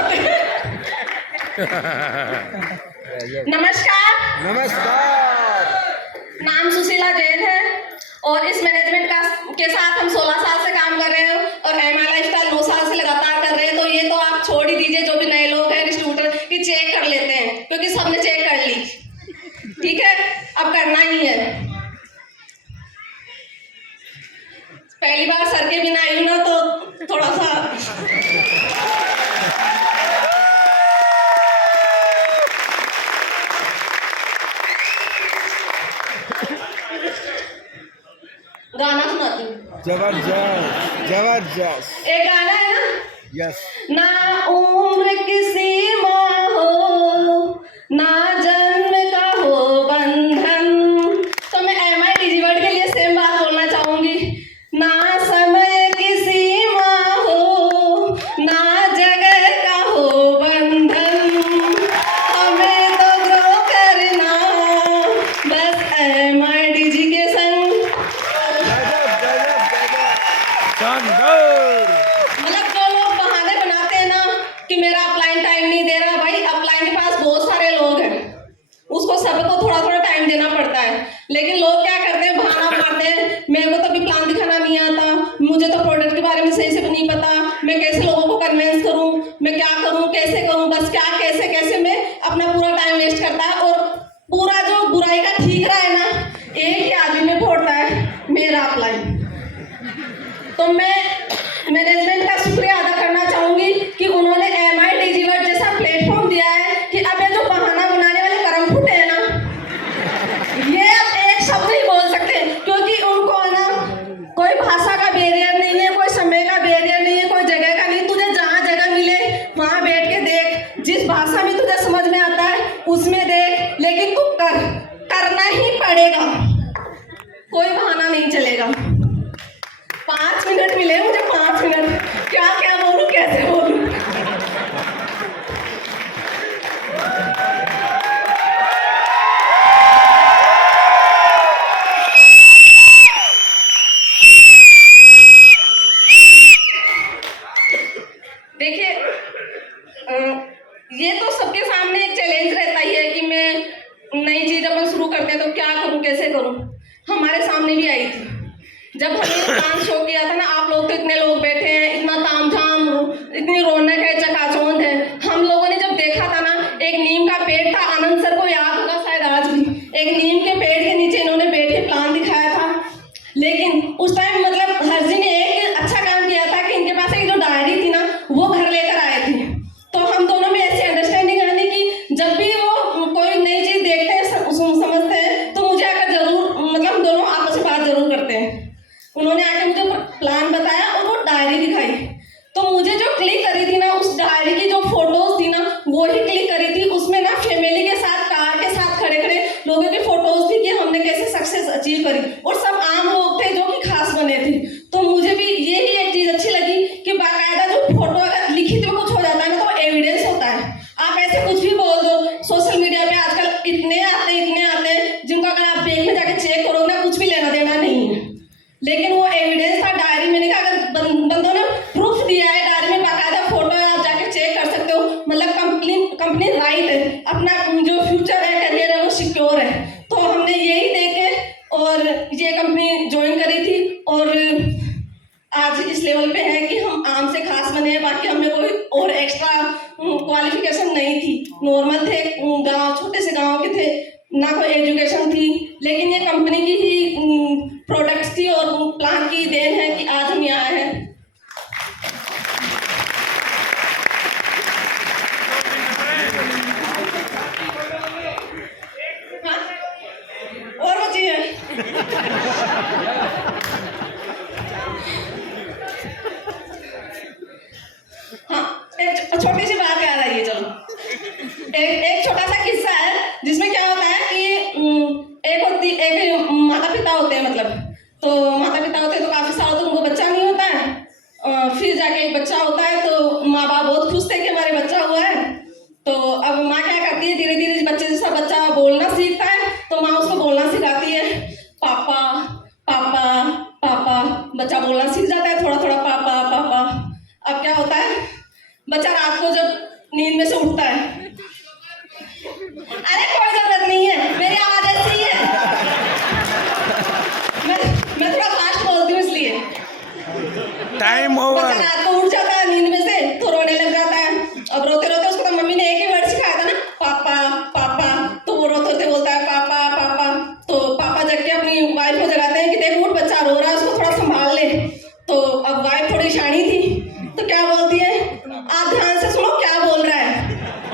होते हैं। नमस्कार। नमस्कार। नाम सुशीला जैन है और इस मैनेजमेंट के साथ हम 16 साल से काम कर रहे हैं और एमआई लाइफस्टाइल 9 साल से लगातार कर रहे हैं। तो ये तो आप छोड़ ही दीजिए, जो भी नए लोग हैं डिस्ट्रीब्यूटर की चेक कर लेते हैं, क्योंकि सबने चेक कर ली। ठीक है, अब करना ही है। पहली बार सर के बिना आई हूं ना, तो थोड़ा सा गाना सुनाती हूँ। जबरदस्त जबरदस्त। एक गाना है ना, यस। ना उम्र की सीमा हो, ना जन्म का हो बंधन। तो मैं एमआई डिजीवर्ड के लिए सेम बात बोलना चाहूंगी। ना समय की सीमा हो, ना जगह का हो बंधन, हमें तो ग्रो करना बस एमआई डिजी के संग। मतलब जो लोग बहाने बनाते हैं ना कि मेरा अपलाइन टाइम नहीं दे रहा, भाई अपलाइन के पास बहुत सारे लोग हैं, उसको सबको थोड़ा थोड़ा टाइम देना पड़ता है। लेकिन लोग क्या करते हैं, बहाना मारते हैं, मेरे को तो अभी प्लान दिखाना नहीं आता, मुझे तो प्रोडक्ट के बारे में सही से नहीं पता, मैं कैसे लोगों को कन्विंस करूं, मैं क्या करूं, कैसे करूं, बस क्या कैसे कैसे में अपना पूरा टाइम वेस्ट करता है। और पूरा जो बुराई का ठीकरा है ना, एक ही आदमी में फोड़ता है, मेरा अपलाइन। तो मैं मैनेजमेंट का शुक्रिया अदा करना चाहूंगी कि उन्होंने एमआई डिजीवर्ड जैसा प्लेटफॉर्म दिया है कि अब ये जो बहाना बनाने वाले कर्म फुटे हैं ना, ये अब एक शब्द नहीं बोल सकते, क्योंकि उनको ना कोई भाषा का बैरियर नहीं है, कोई समय का बैरियर नहीं है, कोई जगह का नहीं। तुझे जहाँ जगह मिले वहां बैठ के देख, जिस भाषा में तुझे समझ में आता है उसमें देख, लेकिन तू करना ही पड़ेगा, कोई बहाना नहीं चलेगा। 5 मिनट मिले मुझे, 5 मिनट, क्या क्या बोलूं, कैसे बोलूं। देखिए, ये तो सबके सामने एक चैलेंज रहता ही है कि मैं नई चीज अपन शुरू करते हैं तो क्या करूं, कैसे करूं। हमारे सामने भी आई थी जब हमने डांस शो किया था ना। आप लोग तो इतने लोग बैठे हैं, इतना तामझाम, इतनी रौनक है, चकाचौंध है। हम लोगों ने जब देखा था ना, एक नीम का पेड़ था, आनंद सर को याद होगा शायद आज भी, एक नीम के पेड़ के नीचे इन्होंने बैठ के प्लान दिखाया था। लेकिन उस टाइम मतलब हर जी ने एक अच्छा काम किया था कि इनके पास एक जो डायरी थी ना, वो घर लेकर आए थे। तो हम दोनों में ऐसी अंडरस्टैंडिंग आनी कि जब भी वो कोई नई चीज देखते हैं, समझते हैं, तो मुझे आकर जरूर, मतलब हम दोनों आपस में बात जरूर करते हैं। उन्होंने आके मुझे प्लान बताया और वो डायरी दिखाई, तो मुझे जो क्लिक करी थी ना, उस डायरी की जो फोटोज थी ना, वो ही क्लिक करी थी। उसमें ना फैमिली के साथ, कार के साथ खड़े खड़े लोगों की फोटोज थी कि हमने कैसे सक्सेस अचीव करी, और सब आम लोग थे जो कि खास बने थे। तो मुझे भी यही एक चीज अच्छी लगी कि बाकायदा जो फोटो अगर लिखित में कुछ हो जाता है ना, तो एविडेंस होता है। आप ऐसे कुछ भी बोल दो, सोशल मीडिया पे आजकल इतने आते हैं जिनको अगर आप बैंक में जाके चेक करोगे ना, कुछ भी लेना देना नहीं है। लेकिन वो एविडेंस था डायरी, मैंने कहा अगर बंदों ने प्रूफ दिया है, डायरी में बाकायदा फोटो है, आप जाके चेक कर सकते हो, मतलब कंपनी राइट है, अपना जो फ्यूचर है, करियर है, वो सिक्योर है। तो हमने यही देख के और ये कंपनी ज्वाइन करी थी, और आज इस लेवल पे है कि हम आम से खास बने हैं। बाकी हमें कोई और एक्स्ट्रा क्वालिफिकेशन नहीं थी, नॉर्मल थे, गाँव, छोटे से गाँव के थे, ना कोई एजुकेशन थी। लेकिन ये कंपनी की ही प्रोडक्ट्स थी और प्लान की देन है कि आज हम यहाँ हैं। हाँ? और बची है। हाँ, एक छोटी सी बात याद आई है, चलो एक छोटा सा किस्सा है जिसमें क्या होता है कि एक माता पिता होते हैं, मतलब तो माता पिता होते हैं तो काफी सालों तक उनको बच्चा नहीं होता है। फिर जाके एक बच्चा होता है तो माँ बाप बहुत खुश थे कि हमारे बच्चा हुआ है। तो अब माँ क्या करती है, धीरे धीरे बच्चे जैसा बच्चा बोलना सीखता है तो माँ उसको बोलना सिखाती है, पापा पापा पापा। बच्चा बोलना सीख जाता है थोड़ा थोड़ा, पापा पापा। अब क्या होता है, बच्चा रात को जब में से उठता है। अरे कोई जरूरत नहीं है, मेरी आवाज ऐसी है। मैं थोड़ा फास्ट बोलती हूँ इसलिए। टाइम बच्चा ओवर। रात को उठ जाता है नींद में से तो रोने लग जाता है। अब रोते रोते उसको तो मम्मी ने एक ही वर्ड सिखाया था ना, पापा पापा। तो वो रोते रोते बोलता है पापा पापा। तो पापा जग के अपनी वाइफ को जगाते हैं कि देख उठ, बच्चा रो रहा है, उसको थोड़ा संभाल ले। तो अब वाइफ थोड़ी शानी थी तो क्या बोलती है, आप ध्यान से सुनो क्या बोल रहा है।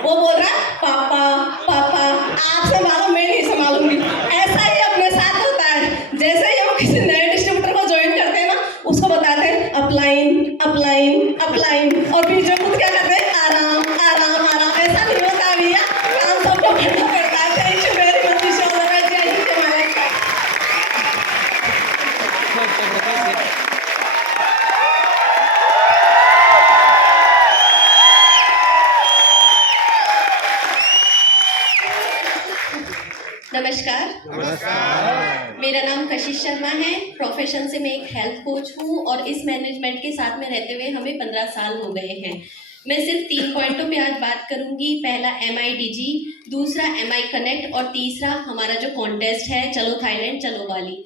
वो बोल रहा है पापा पापा, आप संभालो मैं नहीं संभालूंगी। ऐसा ही अपने साथ होता है। जैसे ही हम किसी नए डिस्ट्रीब्यूटर को ज्वाइन करते हैं ना, उसको बताते हैं अपलाइन अपलाइन अपलाइन, और बीच में खुद क्या करते हैं, आराम आराम आराम। ऐसा नहीं होता भैया, काम सबको करना पड़ता है। Thank you very much wish all the best. जय हिंद जय महाराष्ट्र। नमस्कार, मेरा नाम कशिश शर्मा है। प्रोफेशन से मैं एक हेल्थ कोच हूँ और इस मैनेजमेंट के साथ में रहते हुए हमें 15 साल हो गए हैं। मैं सिर्फ 3 पॉइंटों पे आज बात करूँगी। पहला MIDG, दूसरा MI कनेक्ट और तीसरा हमारा जो कॉन्टेस्ट है चलो थाईलैंड चलो बाली।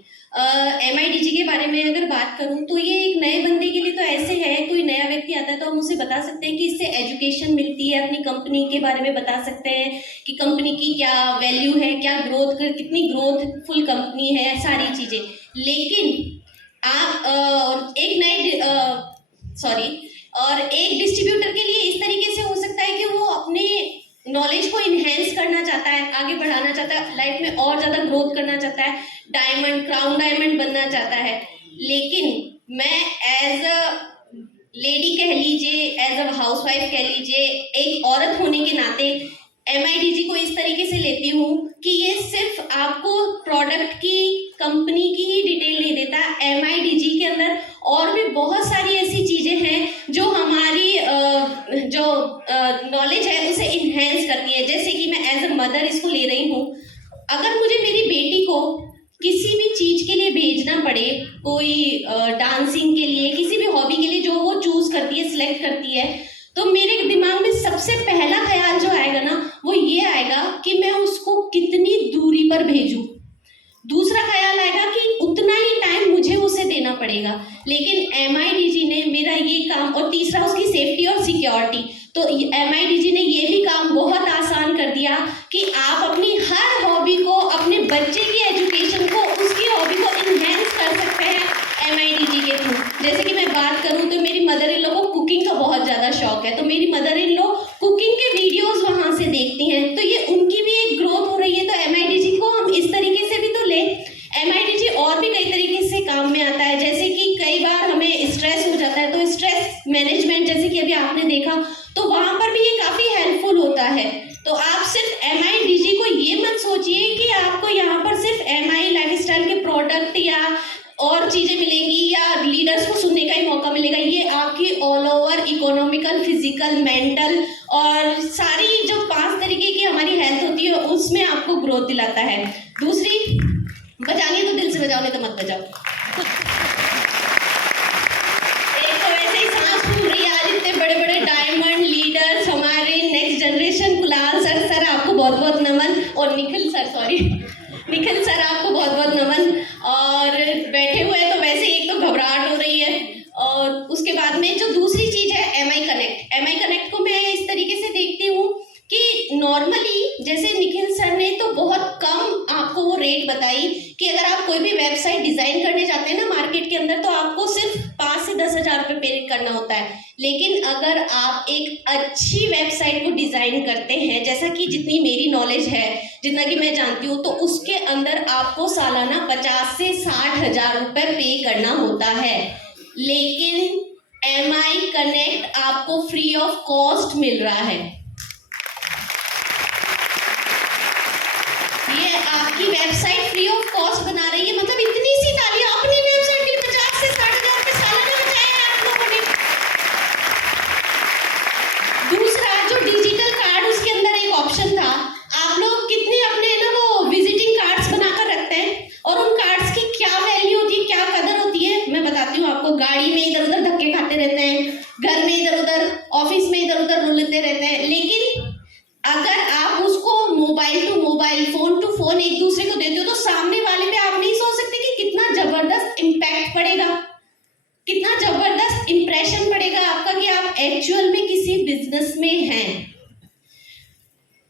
MIDG के बारे में अगर बात करूँ तो ये एक नए बंदे के लिए तो ऐसे है, कोई नया व्यक्ति आता है तो हम उसे बता सकते हैं कि इससे एजुकेशन मिलती है, अपनी कंपनी के बारे में बता सकते हैं कि कंपनी की क्या वैल्यू है, क्या ग्रोथ, कितनी ग्रोथफुल कंपनी है, सारी चीज़ें। लेकिन आप एक डिस्ट्रीब्यूटर के लिए इस तरीके से हो सकता है कि वो अपने नॉलेज को इन्हेंस करना चाहता है, आगे बढ़ाना चाहता है, लाइफ में और ज़्यादा ग्रोथ करना चाहता है, डायमंड क्राउन डायमंड बनना चाहता है। लेकिन मैं एज अ लेडी कह लीजिए, एज अ हाउसवाइफ कह लीजिए, एक औरत होने के नाते MIDG को इस तरीके से लेती हूँ कि ये सिर्फ आपको प्रोडक्ट की, कंपनी की ही डिटेल नहीं देता। MIDG के अंदर और भी बहुत सारी ऐसी चीज़ें हैं जो हमारी नॉलेज है उसे इन्हेंस करती है। जैसे कि मैं एज अ मदर इसको ले रही हूँ। अगर मुझे मेरी बेटी को किसी भी चीज़ के लिए भेजना पड़े, कोई डांसिंग के लिए, किसी भी हॉबी के लिए जो वो चूज़ करती है, सिलेक्ट करती है, तो मेरे दिमाग में सबसे पहला ख्याल जो आएगा ना वो ये आएगा कि मैं उसको कितनी दूरी पर भेजूं। दूसरा ख्याल आएगा कि उतना ही टाइम मुझे उसे देना पड़ेगा। लेकिन MIDG ने मेरा ये काम, और तीसरा उसकी सेफ्टी और सिक्योरिटी, तो MIDG ने ये भी काम बहुत आसान कर दिया कि आप अपनी हर हॉबी को, अपने बच्चे की एजुकेशन को, उसकी हॉबी को इन्हेंस कर सकते हैं MIDG के थ्रू। जैसे कि मैं बात करूं तो मेरी मदर इन लॉ को कुकिंग का बहुत ज़्यादा शौक है, तो मेरी मदर इन लॉ कुकिंग के वीडियोस वहां से देखती हैं, तो ये उनकी भी एक ग्रोथ हो रही है। तो MIDG को हम इस तरीके से भी तो लें। MIDG और भी कई तरीके से काम में आता है। जैसे कि कई बार हमें स्ट्रेस हो जाता है, तो स्ट्रेस मैनेजमेंट जैसे कि अभी आपने देखा, तो वहां पर भी ये काफ़ी हेल्पफुल होता है। तो आप सिर्फ MIDG को ये मत सोचिए कि आपको यहाँ पर सिर्फ MI लाइफस्टाइल के प्रोडक्ट या और चीज़ें मिलेंगी या लीडर्स को सुनने का ही मौका मिलेगा। ये आपकी all over economical, physical, mental और सारी जो 5 तरीके की हमारी हेल्थ होती है उसमें आपको ग्रोथ दिलाता है। दूसरी, बजानी है तो दिल से बजाओ, नहीं तो मत बजाओ। एक तो वैसे ही सांस फूल रही है, आज इतने बड़े बड़े डायमंड लीडर्स हमारे नेक्स्ट जनरेशन, कुलाल सर आपको बहुत बहुत नमन, और निखिल सर आपको बहुत बहुत नमन। और बैठे हुए तो वैसे एक तो घबराहट हो रही है, और उसके बाद में जो दूसरी चीज़ है MI कनेक्ट को मैं इस तरीके से देखती हूँ कि नॉर्मली जैसे निखिल सर ने तो बहुत कम आपको वो रेट बताई कि अगर आप कोई भी वेबसाइट डिज़ाइन करने जाते हैं ना मार्केट के अंदर, तो आपको सिर्फ 5 से 10 हज़ार रुपये पे करना होता है। लेकिन अगर आप एक अच्छी वेबसाइट को डिज़ाइन करते हैं, जैसा कि जितनी मेरी नॉलेज है, जितना कि मैं जानती हूँ, तो उसके अंदर आपको सालाना 50 से 60 हज़ार रुपये पे करना होता है। लेकिन MI कनेक्ट आपको फ्री ऑफ कॉस्ट मिल रहा है। ये आपकी वेबसाइट फ्री ऑफ कॉस्ट बना रही है, मतलब इतनी सी तालियां अपनी वेबसाइट के लिए 50 से 60 हज़ार रुपये सालाना बचाए हैं आप लोगों ने। दूसरा, जो डिजिटल कार्ड, उसके अंदर एक ऑप्शन था, आप लोग कितने अपने ना वो विजिटिंग कार्ड्स बनाकर रखते हैं, और उन कार्ड्स की क्या वैल्यू होती है, क्या कदर होती है, मैं बताती हूँ आपको। गाड़ी में इधर उधर धक्के खाते रहते हैं, घर में इधर उधर, ऑफिस में इधर उधर इधर रुलते रहते हैं। लेकिन अगर आप उसको mobile to mobile, phone to phone एक दूसरे को देते हो तो सामने वाले पे आप नहीं सोच सकते कि कितना जबरदस्त इम्पैक्ट पड़ेगा, कितना जबरदस्त इंप्रेशन पड़ेगा आपका कि आप एक्चुअल में किसी बिजनेस में हैं।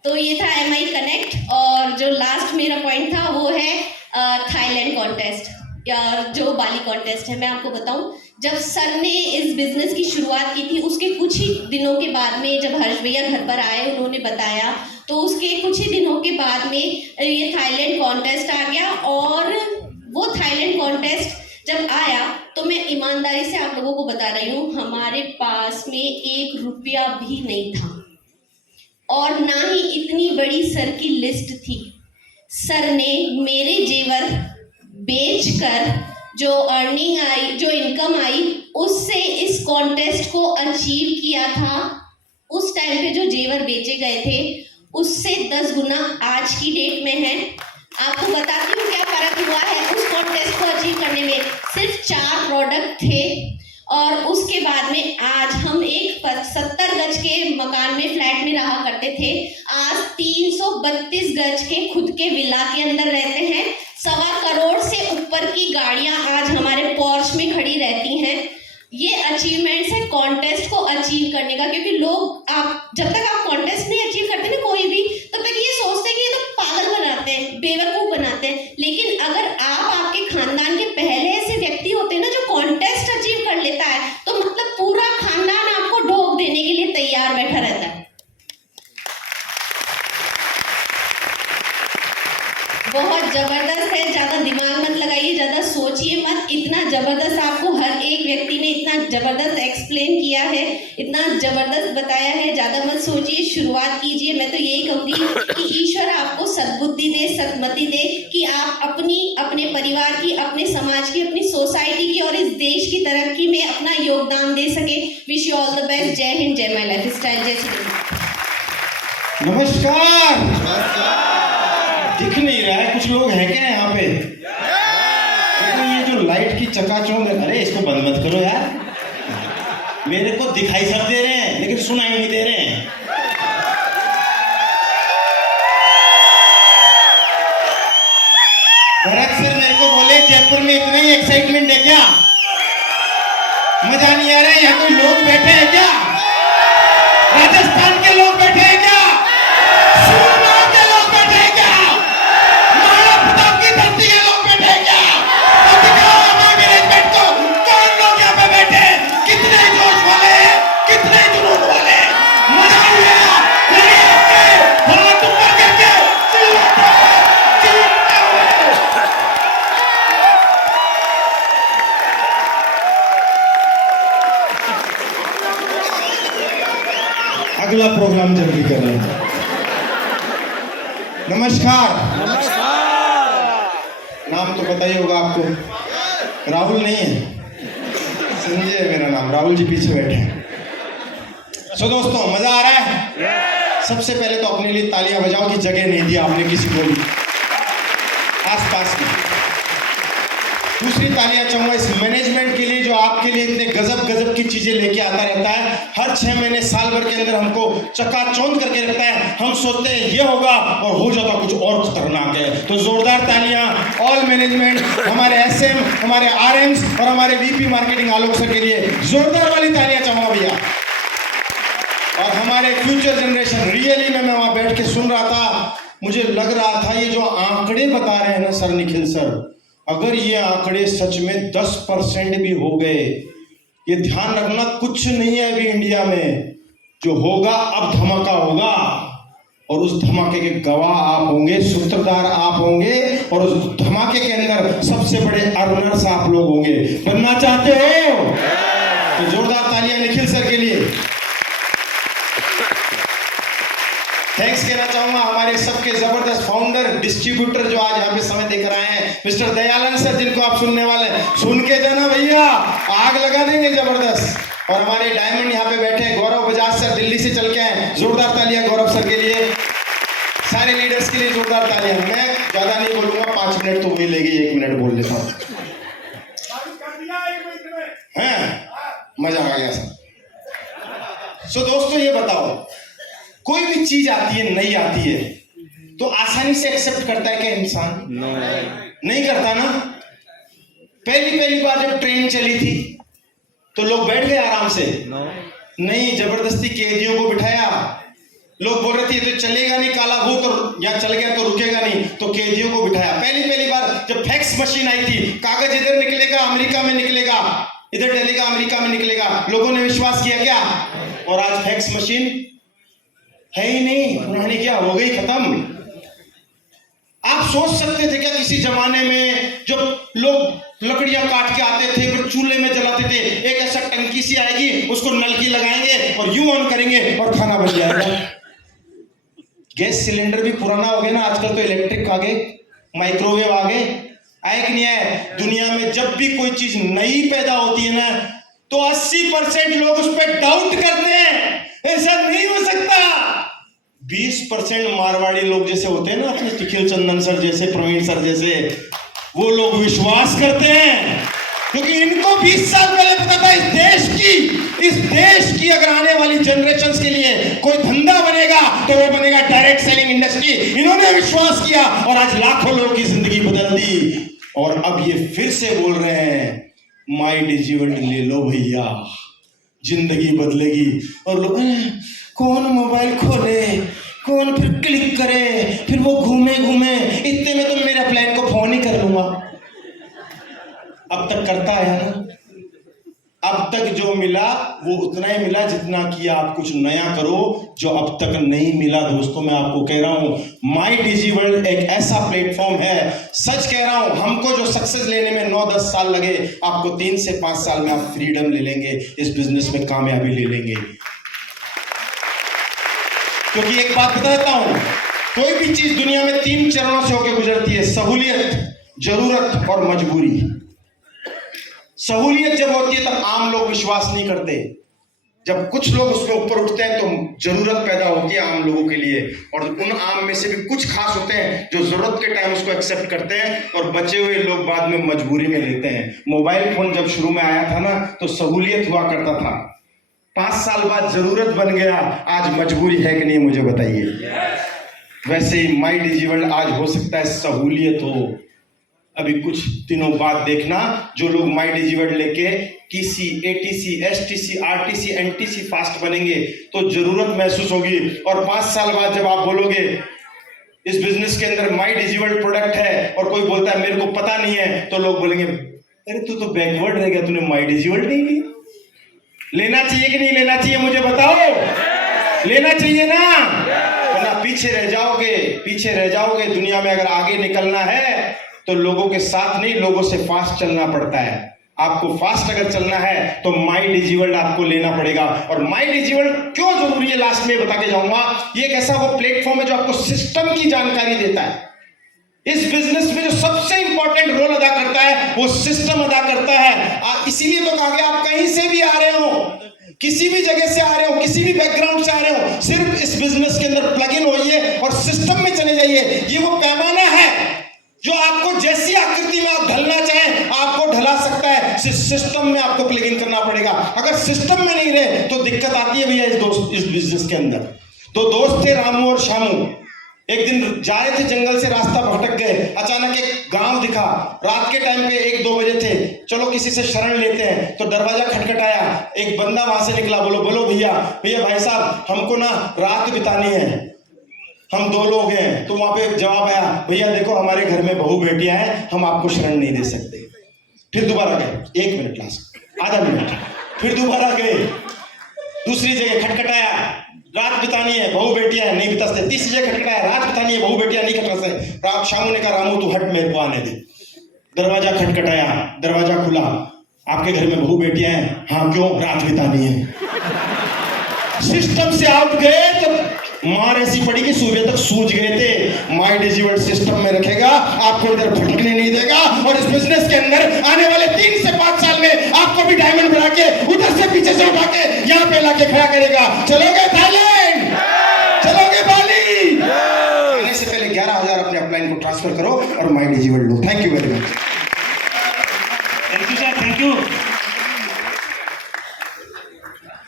तो ये था MI कनेक्ट। और जो लास्ट मेरा पॉइंट था वो है थाईलैंड कॉन्टेस्ट या जो बाली कॉन्टेस्ट है। मैं आपको बताऊं, जब सर ने इस बिजनेस की शुरुआत की थी उसके कुछ ही दिनों के बाद में जब हर्ष भैया घर पर आए, उन्होंने बताया, तो उसके कुछ ही दिनों के बाद में ये थाईलैंड कॉन्टेस्ट आ गया। और वो थाईलैंड कॉन्टेस्ट जब आया तो मैं ईमानदारी से आप लोगों को बता रही हूँ, हमारे पास में 1 रुपया भी नहीं था और ना ही इतनी बड़ी सर की लिस्ट थी। सर ने मेरे जेवर बेचकर जो अर्निंग आई, जो इनकम आई, उससे इस कॉन्टेस्ट को अचीव किया था। उस टाइम पे जो जेवर बेचे गए थे उससे 10 गुना आज की डेट में है। आपको बताती हूँ क्या फर्क हुआ है उस कॉन्टेस्ट को अचीव करने में। सिर्फ 4 प्रोडक्ट थे और उसके बाद में आज हम एक 70 गज के मकान में, फ्लैट में रहा करते थे, आज 332 गज के खुद के विला के अंदर रहते हैं। 1.25 करोड़ से ऊपर की गाड़ियां आज हमारे पोर्च में खड़ी रहती हैं। ये अचीवमेंट्स है कॉन्टेस्ट को अचीव करने का। क्योंकि लोग, आप जब तक आप कॉन्टेस्ट नहीं अचीव करते ना कोई भी, तब तक ये सोचते हैं कि ये तो पागल बनाते हैं, बेवकूफ बनाते हैं। लेकिन अगर आप आपके खानदान के पहले ऐसे व्यक्ति होते हैं ना जो कॉन्टेस्ट अचीव कर लेता है, तो मतलब पूरा खानदान आपको ढोक देने के लिए तैयार बैठा रहता है। बहुत जबरदस्त है। ज्यादा दिमाग मत लगाइए, ज्यादा सोचिए मत। इतना जबरदस्त आपको हर एक व्यक्ति ने इतना जबरदस्त एक्सप्लेन किया है, इतना जबरदस्त बताया है। ज्यादा मत सोचिए, शुरुआत कीजिए। मैं तो यही कहूंगी कि ईश्वर आपको सद्बुद्धि दे, सद्मति दे कि आप अपने परिवार की, अपने समाज की, अपनी सोसाइटी की और इस देश की तरक्की में अपना योगदान दे सके। Wish you all the best. जय हिंद, जय माय लाइफ स्टाइल, जय श्री राम। नमस्कार। दिख नहीं रहा है, कुछ लोग हैं क्या यहाँ पे? लेकिन ये जो लाइट की चकाचौंध है, अरे इसको बंद मत करो यार। मेरे को दिखाई सब दे रहे हैं लेकिन सुनाई नहीं दे रहे हैं। भरत सर मेरे को बोले जयपुर में इतना ही एक्साइटमेंट है क्या? मजा नहीं आ रहा है? यहाँ कोई लोग बैठे हैं क्या? राजस्थान के लोग बैठे हैं क्या? सूरत के लोग बैठे हैं क्या? महाराणा प्रताप की धरती के लोग बैठे हैं क्या? तो दिखाओ हमारे मैनेजमेंट को, कौन लोग यहाँ पे बैठे हैं? कितने जोश वाले हैं, कितने जुनून वाले हैं? मजा नहीं आया? लगे आपके हाथ ऊपर करके चिल्लाते हुए। अगला प्रोग्राम जल्दी कर रहे हैं। नमस्कार। नाम तो पता ही होगा आपको, राहुल नहीं है, संजय है मेरा नाम। राहुल जी पीछे बैठे हैं। सो दोस्तों, मजा आ रहा है? सबसे पहले तो अपने लिए तालियां बजाओ कि जगह नहीं दी आपने किसी को भी आसपास में। दूसरी तालियां चाहूंगा इस मैनेजमेंट के लिए जो आपके लिए इतने गजब गजब की चीजें लेके आता रहता है। हर 6 महीने, साल भर के अंदर हमको चकाचौंध करके रखता है। हम सोचते हैं ये होगा और हो जाता कुछ और खतरनाक है। तो जोरदार तालियां ऑल मैनेजमेंट, हमारे SM, हमारे RMs और हमारे VP मार्केटिंग आलोक सर के लिए जोरदार वाली तालियां चाहूंगा भैया। और हमारे फ्यूचर जनरेशन, रियली में मैं वहां बैठ के सुन रहा था, मुझे लग रहा था ये जो आंकड़े बता रहे हैं ना सर, निखिल सर, अगर ये आंकड़े सच में 10% भी हो गए, ये ध्यान रखना कुछ नहीं है अभी इंडिया में। जो होगा अब धमाका होगा और उस धमाके के गवाह आप होंगे, सूत्रधार आप होंगे और उस धमाके के अंदर सबसे बड़े अर्नर्स आप लोग होंगे। बनना चाहते हो तो जोरदार तालियां निखिल सर के लिए। थैंक्स कहना चाहूंगा हमारे सबके जबरदस्त फाउंडर, डिस्ट्रीब्यूटर जो आज यहाँ पे समय देकर आए हैं, मिस्टर दयालन सर, जिनको आप सुनने वाले हैं। सुन के देना भैया, आग लगा देंगे जबरदस्त। और हमारे डायमंड यहाँ पे बैठे हैं, गौरव बजाज सर दिल्ली से चल के आए। जोरदार तालियां गौरव सर के लिए। सारे लीडर्स के लिए जोरदार तालियां। मैं ज्यादा नहीं बोलूंगा, 5 मिनट तो वही लेगी, 1 मिनट बोल लेता हूँ। मजा आ गया सर। सो दोस्तों ये बताओ, कोई भी चीज आती है, नई आती है, तो आसानी से एक्सेप्ट करता है क्या इंसान? नहीं करता ना। पहली बार जब ट्रेन चली थी तो लोग बैठ गए आराम से? नहीं, जबरदस्ती कैदियों को बिठाया। लोग बोल रहे थे तो चलेगा नहीं, काला भूत, और या चल गया तो रुकेगा नहीं, तो कैदियों को बिठाया। पहली बार जब फैक्स मशीन आई थी, कागज इधर निकलेगा अमेरिका में निकलेगा, इधर डलेगा अमेरिका में निकलेगा, लोगों ने विश्वास किया क्या? और आज फैक्स मशीन है ही नहीं, पुरानी क्या हो गई, खत्म। आप सोच सकते थे क्या किसी जमाने में जब लोग लकड़ियां काट के आते थे, फिर चूल्हे में जलाते थे, एक ऐसा टंकी सी आएगी, उसको नलकी लगाएंगे और यूं ऑन करेंगे और खाना बन जाएगा। गैस सिलेंडर भी पुराना हो गया ना, आजकल तो इलेक्ट्रिक आ गए, माइक्रोवेव आ गए, आए कि नहीं आए? दुनिया में जब भी कोई चीज नई पैदा होती है ना, तो 80% लोग उस पर डाउट करते हैं, ऐसा नहीं हो सकता। 20% मारवाड़ी लोग जैसे होते हैं ना, अपने टिखिल चंदन सर जैसे, प्रवीण सर जैसे, वो लोग विश्वास करते हैं, क्योंकि इनको 20 साल पहले पता था इस देश की अगर आने वाली जनरेशन के लिए कोई धंधा बनेगा तो वो बनेगा डायरेक्ट सेलिंग इंडस्ट्री। इन्होंने विश्वास किया और आज लाखों लोगों की जिंदगी बदल दी। और अब ये फिर से बोल रहे हैं माई डिजिवर्ल्ड ले लो भैया, जिंदगी बदलेगी। और लोग कौन मोबाइल खोले, कौन फिर क्लिक करे, फिर वो घूमे इतने में तो मेरे प्लान को फोन ही कर लूंगा। अब तक करता है ना? अब तक जो मिला वो उतना ही मिला जितना किया। आप कुछ नया करो जो अब तक नहीं मिला। दोस्तों मैं आपको कह रहा हूं माई डिजिवर्ल्ड एक ऐसा प्लेटफॉर्म है, सच कह रहा हूं, हमको जो सक्सेस लेने में 9-10 साल लगे, आपको 3 से 5 साल में आप फ्रीडम ले लेंगे, इस बिजनेस में कामयाबी ले लेंगे। क्योंकि एक बात बता देता हूं, कोई भी चीज दुनिया में 3 चरणों से होकर गुजरती है, सहूलियत, जरूरत और मजबूरी। सहूलियत जब होती है तब आम लोग विश्वास नहीं करते, जब कुछ लोग उसके ऊपर उठते हैं तो जरूरत पैदा होती है आम लोगों के लिए, और उन आम में से भी कुछ खास होते हैं जो जरूरत के टाइम उसको एक्सेप्ट करते हैं, और बचे हुए लोग बाद में मजबूरी में लेते हैं। मोबाइल फोन जब शुरू में आया था ना, तो सहूलियत हुआ करता था, 5 साल बाद जरूरत बन गया, आज मजबूरी है कि नहीं मुझे बताइए। वैसे ही माई डिजिवर्ल्ड आज हो सकता है सहूलियत हो। अभी कुछ दिनों बाद देखना, जो लोग माई डिजिवर्ल्ड लेके TC, ATC, STC, RTC, NTC fast बनेंगे तो जरूरत महसूस होगी। और 5 साल बाद जब आप बोलोगे इस बिजनेस के अंदर माई डिजिवर्ल्ड प्रोडक्ट है और कोई बोलता है मेरे को पता नहीं है, तो लोग बोलेंगे अरे तू तो बैकवर्ड रह गया, तूने माई डिजिवर्ल्ड नहीं लिया। लेना चाहिए कि नहीं लेना चाहिए मुझे बताओ? लेना चाहिए ना, वरना पीछे रह जाओगे। दुनिया में अगर आगे निकलना है तो लोगों के साथ नहीं, लोगों से फास्ट चलना पड़ता है। आपको फास्ट अगर चलना है तो माई डिजिवर्ल्ड आपको लेना पड़ेगा। और माई डिजिवर्ल्ड क्यों जरूरी है लास्ट में बता के जाऊंगा। ये एक ऐसा वो प्लेटफॉर्म है जो आपको सिस्टम की जानकारी देता है। इस बिजनेस में जो सबसे इंपॉर्टेंट रोल अदा करता है वो सिस्टम अदा करता है। इसीलिए तो कहा गया आप कहीं से भी आ रहे हो, किसी भी जगह से आ रहे हो, किसी भी बैकग्राउंड से आ रहे हो, सिर्फ इस बिजनेस के अंदर प्लग इन होइए और सिस्टम में चले जाइए। ये वो पैमाना है जो आपको जैसी आकृति में आप ढलना चाहें आपको ढला सकता है। सिस्टम में आपको प्लग इन करना पड़ेगा। अगर सिस्टम में नहीं रहे तो दिक्कत आती है भैया इस बिजनेस के अंदर। 2 दोस्त थे, रामू और शामू। एक दिन जा रहे थे जंगल से, रास्ता भटक गए, अचानक एक गांव दिखा। रात के टाइम पे 1-2 बजे थे, चलो किसी से शरण लेते हैं, तो दरवाजा खटखटाया। एक बंदा वहां से निकला, बोलो भैया भाई साहब हमको ना रात बितानी है, हम 2 लोग हैं। तो वहां पे जवाब आया, भैया देखो हमारे घर में बहू बेटियां हैं, हम आपको शरण नहीं दे सकते। फिर दोबारा गए, 1 मिनट लास्ट, आधा मिनट, फिर दोबारा गए, दूसरी जगह खटखटाया, रात बितानी है, बहू बेटियां हैं, नहीं बिता सकते। तीसरी जगह खटखटाया, रात बितानी है, बहू बेटियां नहीं खटखटा सकते। शामू ने कहा रामू तू हट, मेरे को आने दे। दरवाजा खटखटाया, दरवाजा खुला, आपके घर में बहू बेटियां हैं? हाँ क्यों? रात बितानी है। सिस्टम से आउट गए तो मार ऐसी पड़ी कि सुबह तक सूझ गए थे। माई डिजिवर्ल्ड सिस्टम में रखेगा, आपको इधर भटकने नहीं देगा, और इस बिजनेस के अंदर आने वाले 3 से 5 साल में आपको भी डायमंड बना के उधर से पीछे से उठा के यहाँ पे लाके खड़ा करेगा। चलोगे थाईलैंड, चलोगे बाली? आने से पहले 11,000 अपने अपलाइन को ट्रांसफर करो और माई डिजिवर्ल्ड लो। Thank you very much. Thank you sir, thank you.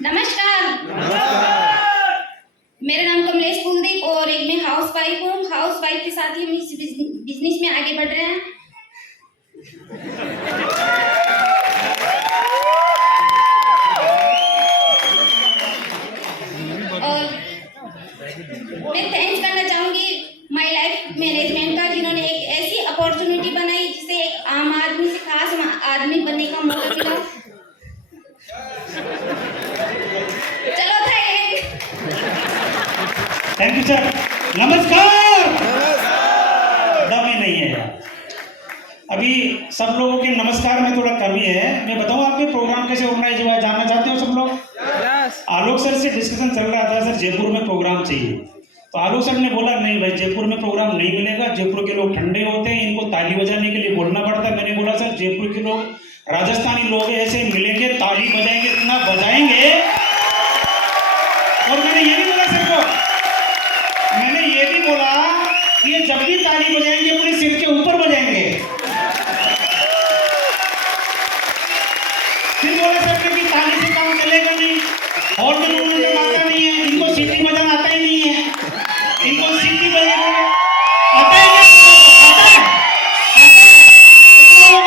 नमस्कार। वाइफ के साथ ही हम इस बिजनेस में आगे बढ़ रहे हैं। और मैं थैंक्स करना चाहूंगी माय लाइफ मैनेजमेंट का, जिन्होंने एक ऐसी अपॉर्चुनिटी बनाई जिससे एक आम आदमी से खास आदमी बनने का मौका मिला। चलो थैंक यू सर। नमस्कार। दम ही नहीं है यार। अभी सब लोगों के नमस्कार में थोड़ा कमी है। मैं बताऊं आपके प्रोग्राम कैसे ऑर्गेनाइज हुआ है, जानना चाहते हो सब लोग? आलोक सर से डिस्कशन चल रहा था, सर जयपुर में प्रोग्राम चाहिए। तो आलोक सर ने बोला नहीं भाई जयपुर में प्रोग्राम नहीं मिलेगा, जयपुर के लोग ठंडे होते हैं, इनको ताली बजाने के लिए बोलना पड़ता है। मैंने बोला सर जयपुर के लोग राजस्थानी लोग ऐसे मिलेंगे, ताली बजाएंगे, इतना बजाएंगे। और मैंने ये भी बोला सर को, मैंने ये भी बोला कि ये जब भी ताली बजाएंगे अपने सिर के ऊपर बजाएंगे। फिर बोला सर ने कि ताली से काम चलेगा नहीं, और में मूवमेंट आता नहीं है, इनको सीटी बजाना आता ही नहीं है, इनको सीटी बजाना आता है क्या? आता है,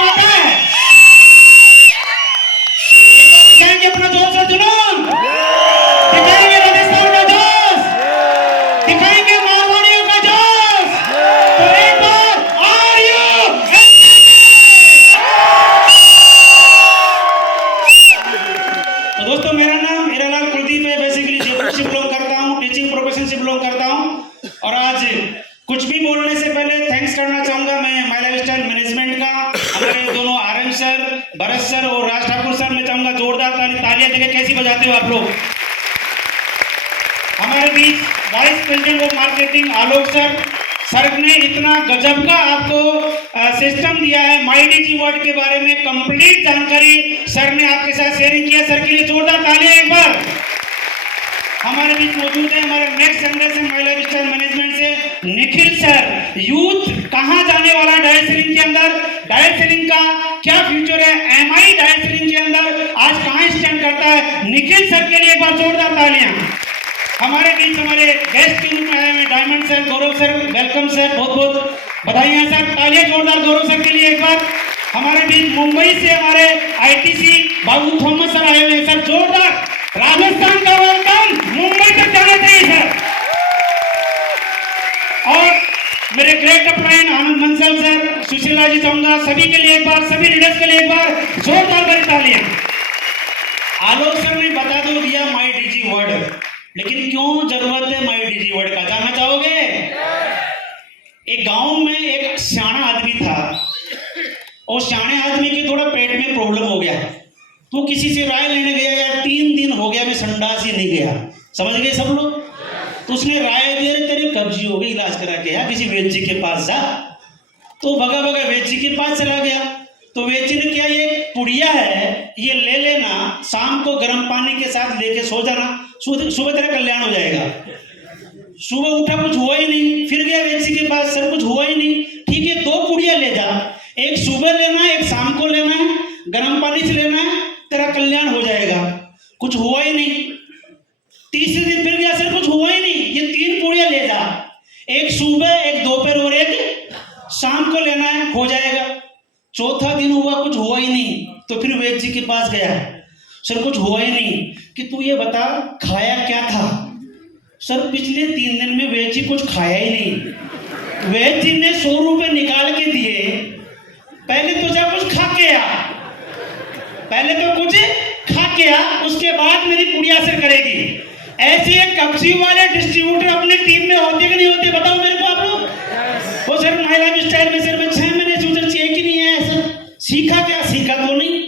आता है। दिखाएंगे अपना जोश और जुनून, दिखाएंगे राजस्थान का जोश, दिखाएंगे मारवाड़ियों का जोश। तो एक बार आर यू तो दोस्तों मेरा नाम हीरालाल कुलदीप है। बेसिकली जयपुर से बिलोंग करता हूँ, टीचिंग प्रोफेशन से बिलोंग करता हूँ। और आज कुछ भी बोलने से पहले थैंक्स करना चाहूंगा मैं माय लाइफस्टाइल मैनेजमेंट का, हमारे दोनों आरएम सर, भरत सर और राज ठाकुर सर। मैं चाहूंगा जोरदार तालियां देके कैसी बजाते हो आप लोग। हमारे बीच vice president of marketing Alok sir, sir ने इतना गजब का आपको सिस्टम दिया है, माई डीजी वर्ड के बारे में कंप्लीट जानकारी सर ने आपके साथ शेयरिंग किया। सर के लिए जोरदार तालियां एक बार। हमारे बीच मौजूद है हमारे next generation my lifestyle management से निखिल सर। यूथ कहां जाने वाला है डायरेक्ट सेलिंग के अंदर, डायरेक्ट सेलिंग का क्या फ्यूचर है, एमआई डायरेक्ट सेलिंग के अंदर आज कहां स्टैंड करता है, निखिल सर के लिए एक बार जोरदार तालियां। हमारे बीच हमारे गेस्ट के रूप में आए हैं डायमंड सर, गौरव सर, वेलकम सर, बहुत बहुत बधाइयां सर, तालियां जोरदार गौरव सर के लिए एक बार। हमारे बीच मुंबई से हमारे आईटीसी बाबू थॉमस सर आए हुए हैं, सर जोरदार राजस्थान का वेलकम, मुंबई तक जाना चाहिए सर। और मेरे ग्रेट अपलाइन आनंद मंसल सर, सुशीला जी चाहूंगा सभी के लिए एक बार, सभी लीडर्स के लिए एक बार जोरदार बड़ी तालियां। आलोक सर ने बता दो दिया माई डीजी वर्ड, लेकिन क्यों जरूरत है माई डीजी वर्ड का, जानना चाहोगे? एक गांव में एक सियाना आदमी था, और सियाने आदमी के थोड़ा पेट में प्रॉब्लम हो गया, तो किसी से राय लेने गया, यार 3 दिन हो गया मैं संडास ही नहीं गया। समझ गए सब लोग? तो उसने राय दी तेरी कब्जी हो गई, इलाज करा के यार किसी वैद्य जी के पास जा। तो भगा भगा वैद्य जी के पास चला गया। तो वैद्य जी ने क्या, ये पुड़िया है ये ले लेना, शाम को गर्म पानी के साथ लेके सो जाना, सुबह तेरा कल्याण हो जाएगा। सुबह उठा कुछ हुआ ही नहीं, फिर गया वैद्य जी के पास, सर कुछ हुआ ही नहीं। ठीक है 2 पुड़िया ले जा, एक सुबह लेना है, एक शाम को लेना है, गर्म पानी से लेना है, तेरा कल्याण हो जाएगा। कुछ हुआ ही नहीं। तीसरे दिन फिर गया, सर कुछ हुआ ही नहीं, ये 3 पुड़िया ले जा, एक सुबह, एक दोपहर और एक शाम को लेना है, हो जाएगा। चौथा दिन हुआ, कुछ हुआ ही नहीं। तो फिर वैद्य जी के पास गया, सर कुछ हुआ ही नहीं, कि तू ये बता खाया क्या था? सर पिछले 3 दिन में वैद्य जी कुछ खाया ही नहीं। वैद्य जी ने 100 रुपए निकाल के दिए, पहले तो जा कुछ खा के आ, पहले तो कुछ खा के आ, उसके बाद मेरी पुड़िया असर करेगी। ऐसे एक कब्जी वाले डिस्ट्रीब्यूटर अपने टीम में होते कि नहीं होते, बताओ मेरे को आप लोग। वो सर माय लाइफस्टाइल में सर मैं 6 महीने से उधर चेक ही नहीं है सर। सीखा क्या? सीखा तो नहीं।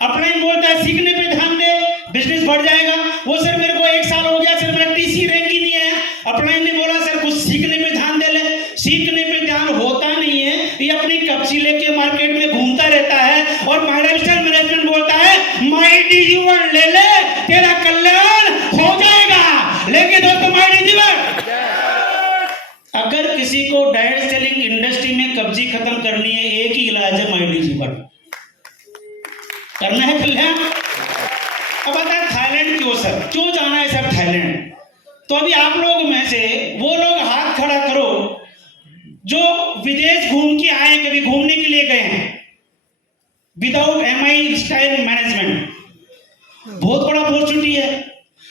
अपना ही बोलता है सीखने पे ध्यान दे, बिजनेस बढ़ जाएगा। वो सर मेरे को 1 साल हो गया सर, मेरा टीसी रैंक ही नहीं है। अपना ही ने बोला सर कुछ सीखने पे ध्यान दे ले, सीखने पे ध्यान होता नहीं है, ये अपनी कब्जी लेके मार्केट में घूमता रहता है। और माय लाइफस्टाइल मैनेजमेंट बोलता है माई डीजी वर्ड ले ले, तेरा कल्याण हो जाएगा। लेके दोस्तों माई डीजी वर्ड, अगर किसी को डायरेक्ट सेलिंग इंडस्ट्री में कब्जी खत्म करनी है, एक ही इलाज है माई डीजी वर्ड करना है, कल्याण। अब आता है थाईलैंड क्यों सर, क्यों जाना है सर थाईलैंड? तो अभी आप लोग में से वो लोग हाथ खड़ा करो जो विदेश घूम के आए, कभी घूमने के लिए गए हैं विदाउट MI स्टाइल मैनेजमेंट, बहुत बड़ा अपॉर्चुनिटी है।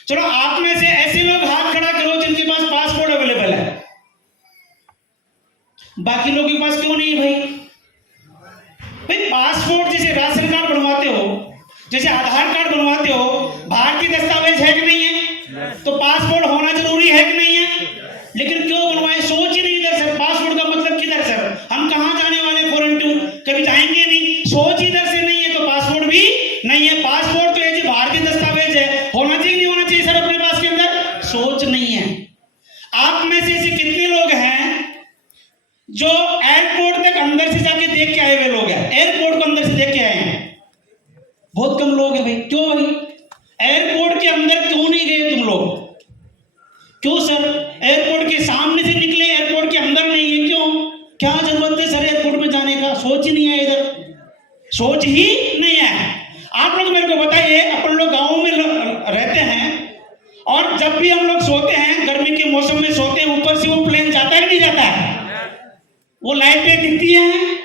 चलो आप में से ऐसे लोग हाथ खड़ा करो जिनके पास पासपोर्ट अवेलेबल है, बाकी लोगों के पास क्यों नहीं है भाई? पासपोर्ट जैसे राशन कार्ड बनवाते हो, जैसे आधार कार्ड बनवाते हो, भारतीय दस्तावेज है कि नहीं है? तो पासपोर्ट होना जरूरी है कि नहीं है? लेकिन क्यों बनवाए? सोच ही नहीं इधर सर, पासपोर्ट का मतलब किधर सर? हम कहां जाने वाले फॉरेन टूर? कभी जाएंगे नहीं, सोच इधर से नहीं है तो पासपोर्ट भी नहीं है। पासपोर्ट तो ये भारतीय दस्तावेज है, होना चाहिए नहीं होना चाहिए सर अपने पास के अंदर? सोच नहीं है। आप में से ऐसे कितने लोग हैं जो एयरपोर्ट तक अंदर से जाके देख के आए हुए लोग हैं? एयरपोर्ट को अंदर से देख के आए हैं? बहुत कम लोग हैं भाई। क्यों भाई? एयरपोर्ट के अंदर क्यों नहीं गए तुम लोग? क्यों सर? एयरपोर्ट के सामने से निकले, एयरपोर्ट के अंदर नहीं है, क्यों? क्या जरूरत है सर एयरपोर्ट में जाने का? सोच ही नहीं है इधर, सोच ही नहीं है। आप लोग मेरे को बताइए, अपन लोग गाँव में रहते हैं और जब भी हम लोग सोते हैं, गर्मी के मौसम में सोते हैं, ऊपर से वो प्लेन जाता है नहीं जाता है? वो लाइटें दिखती हैं।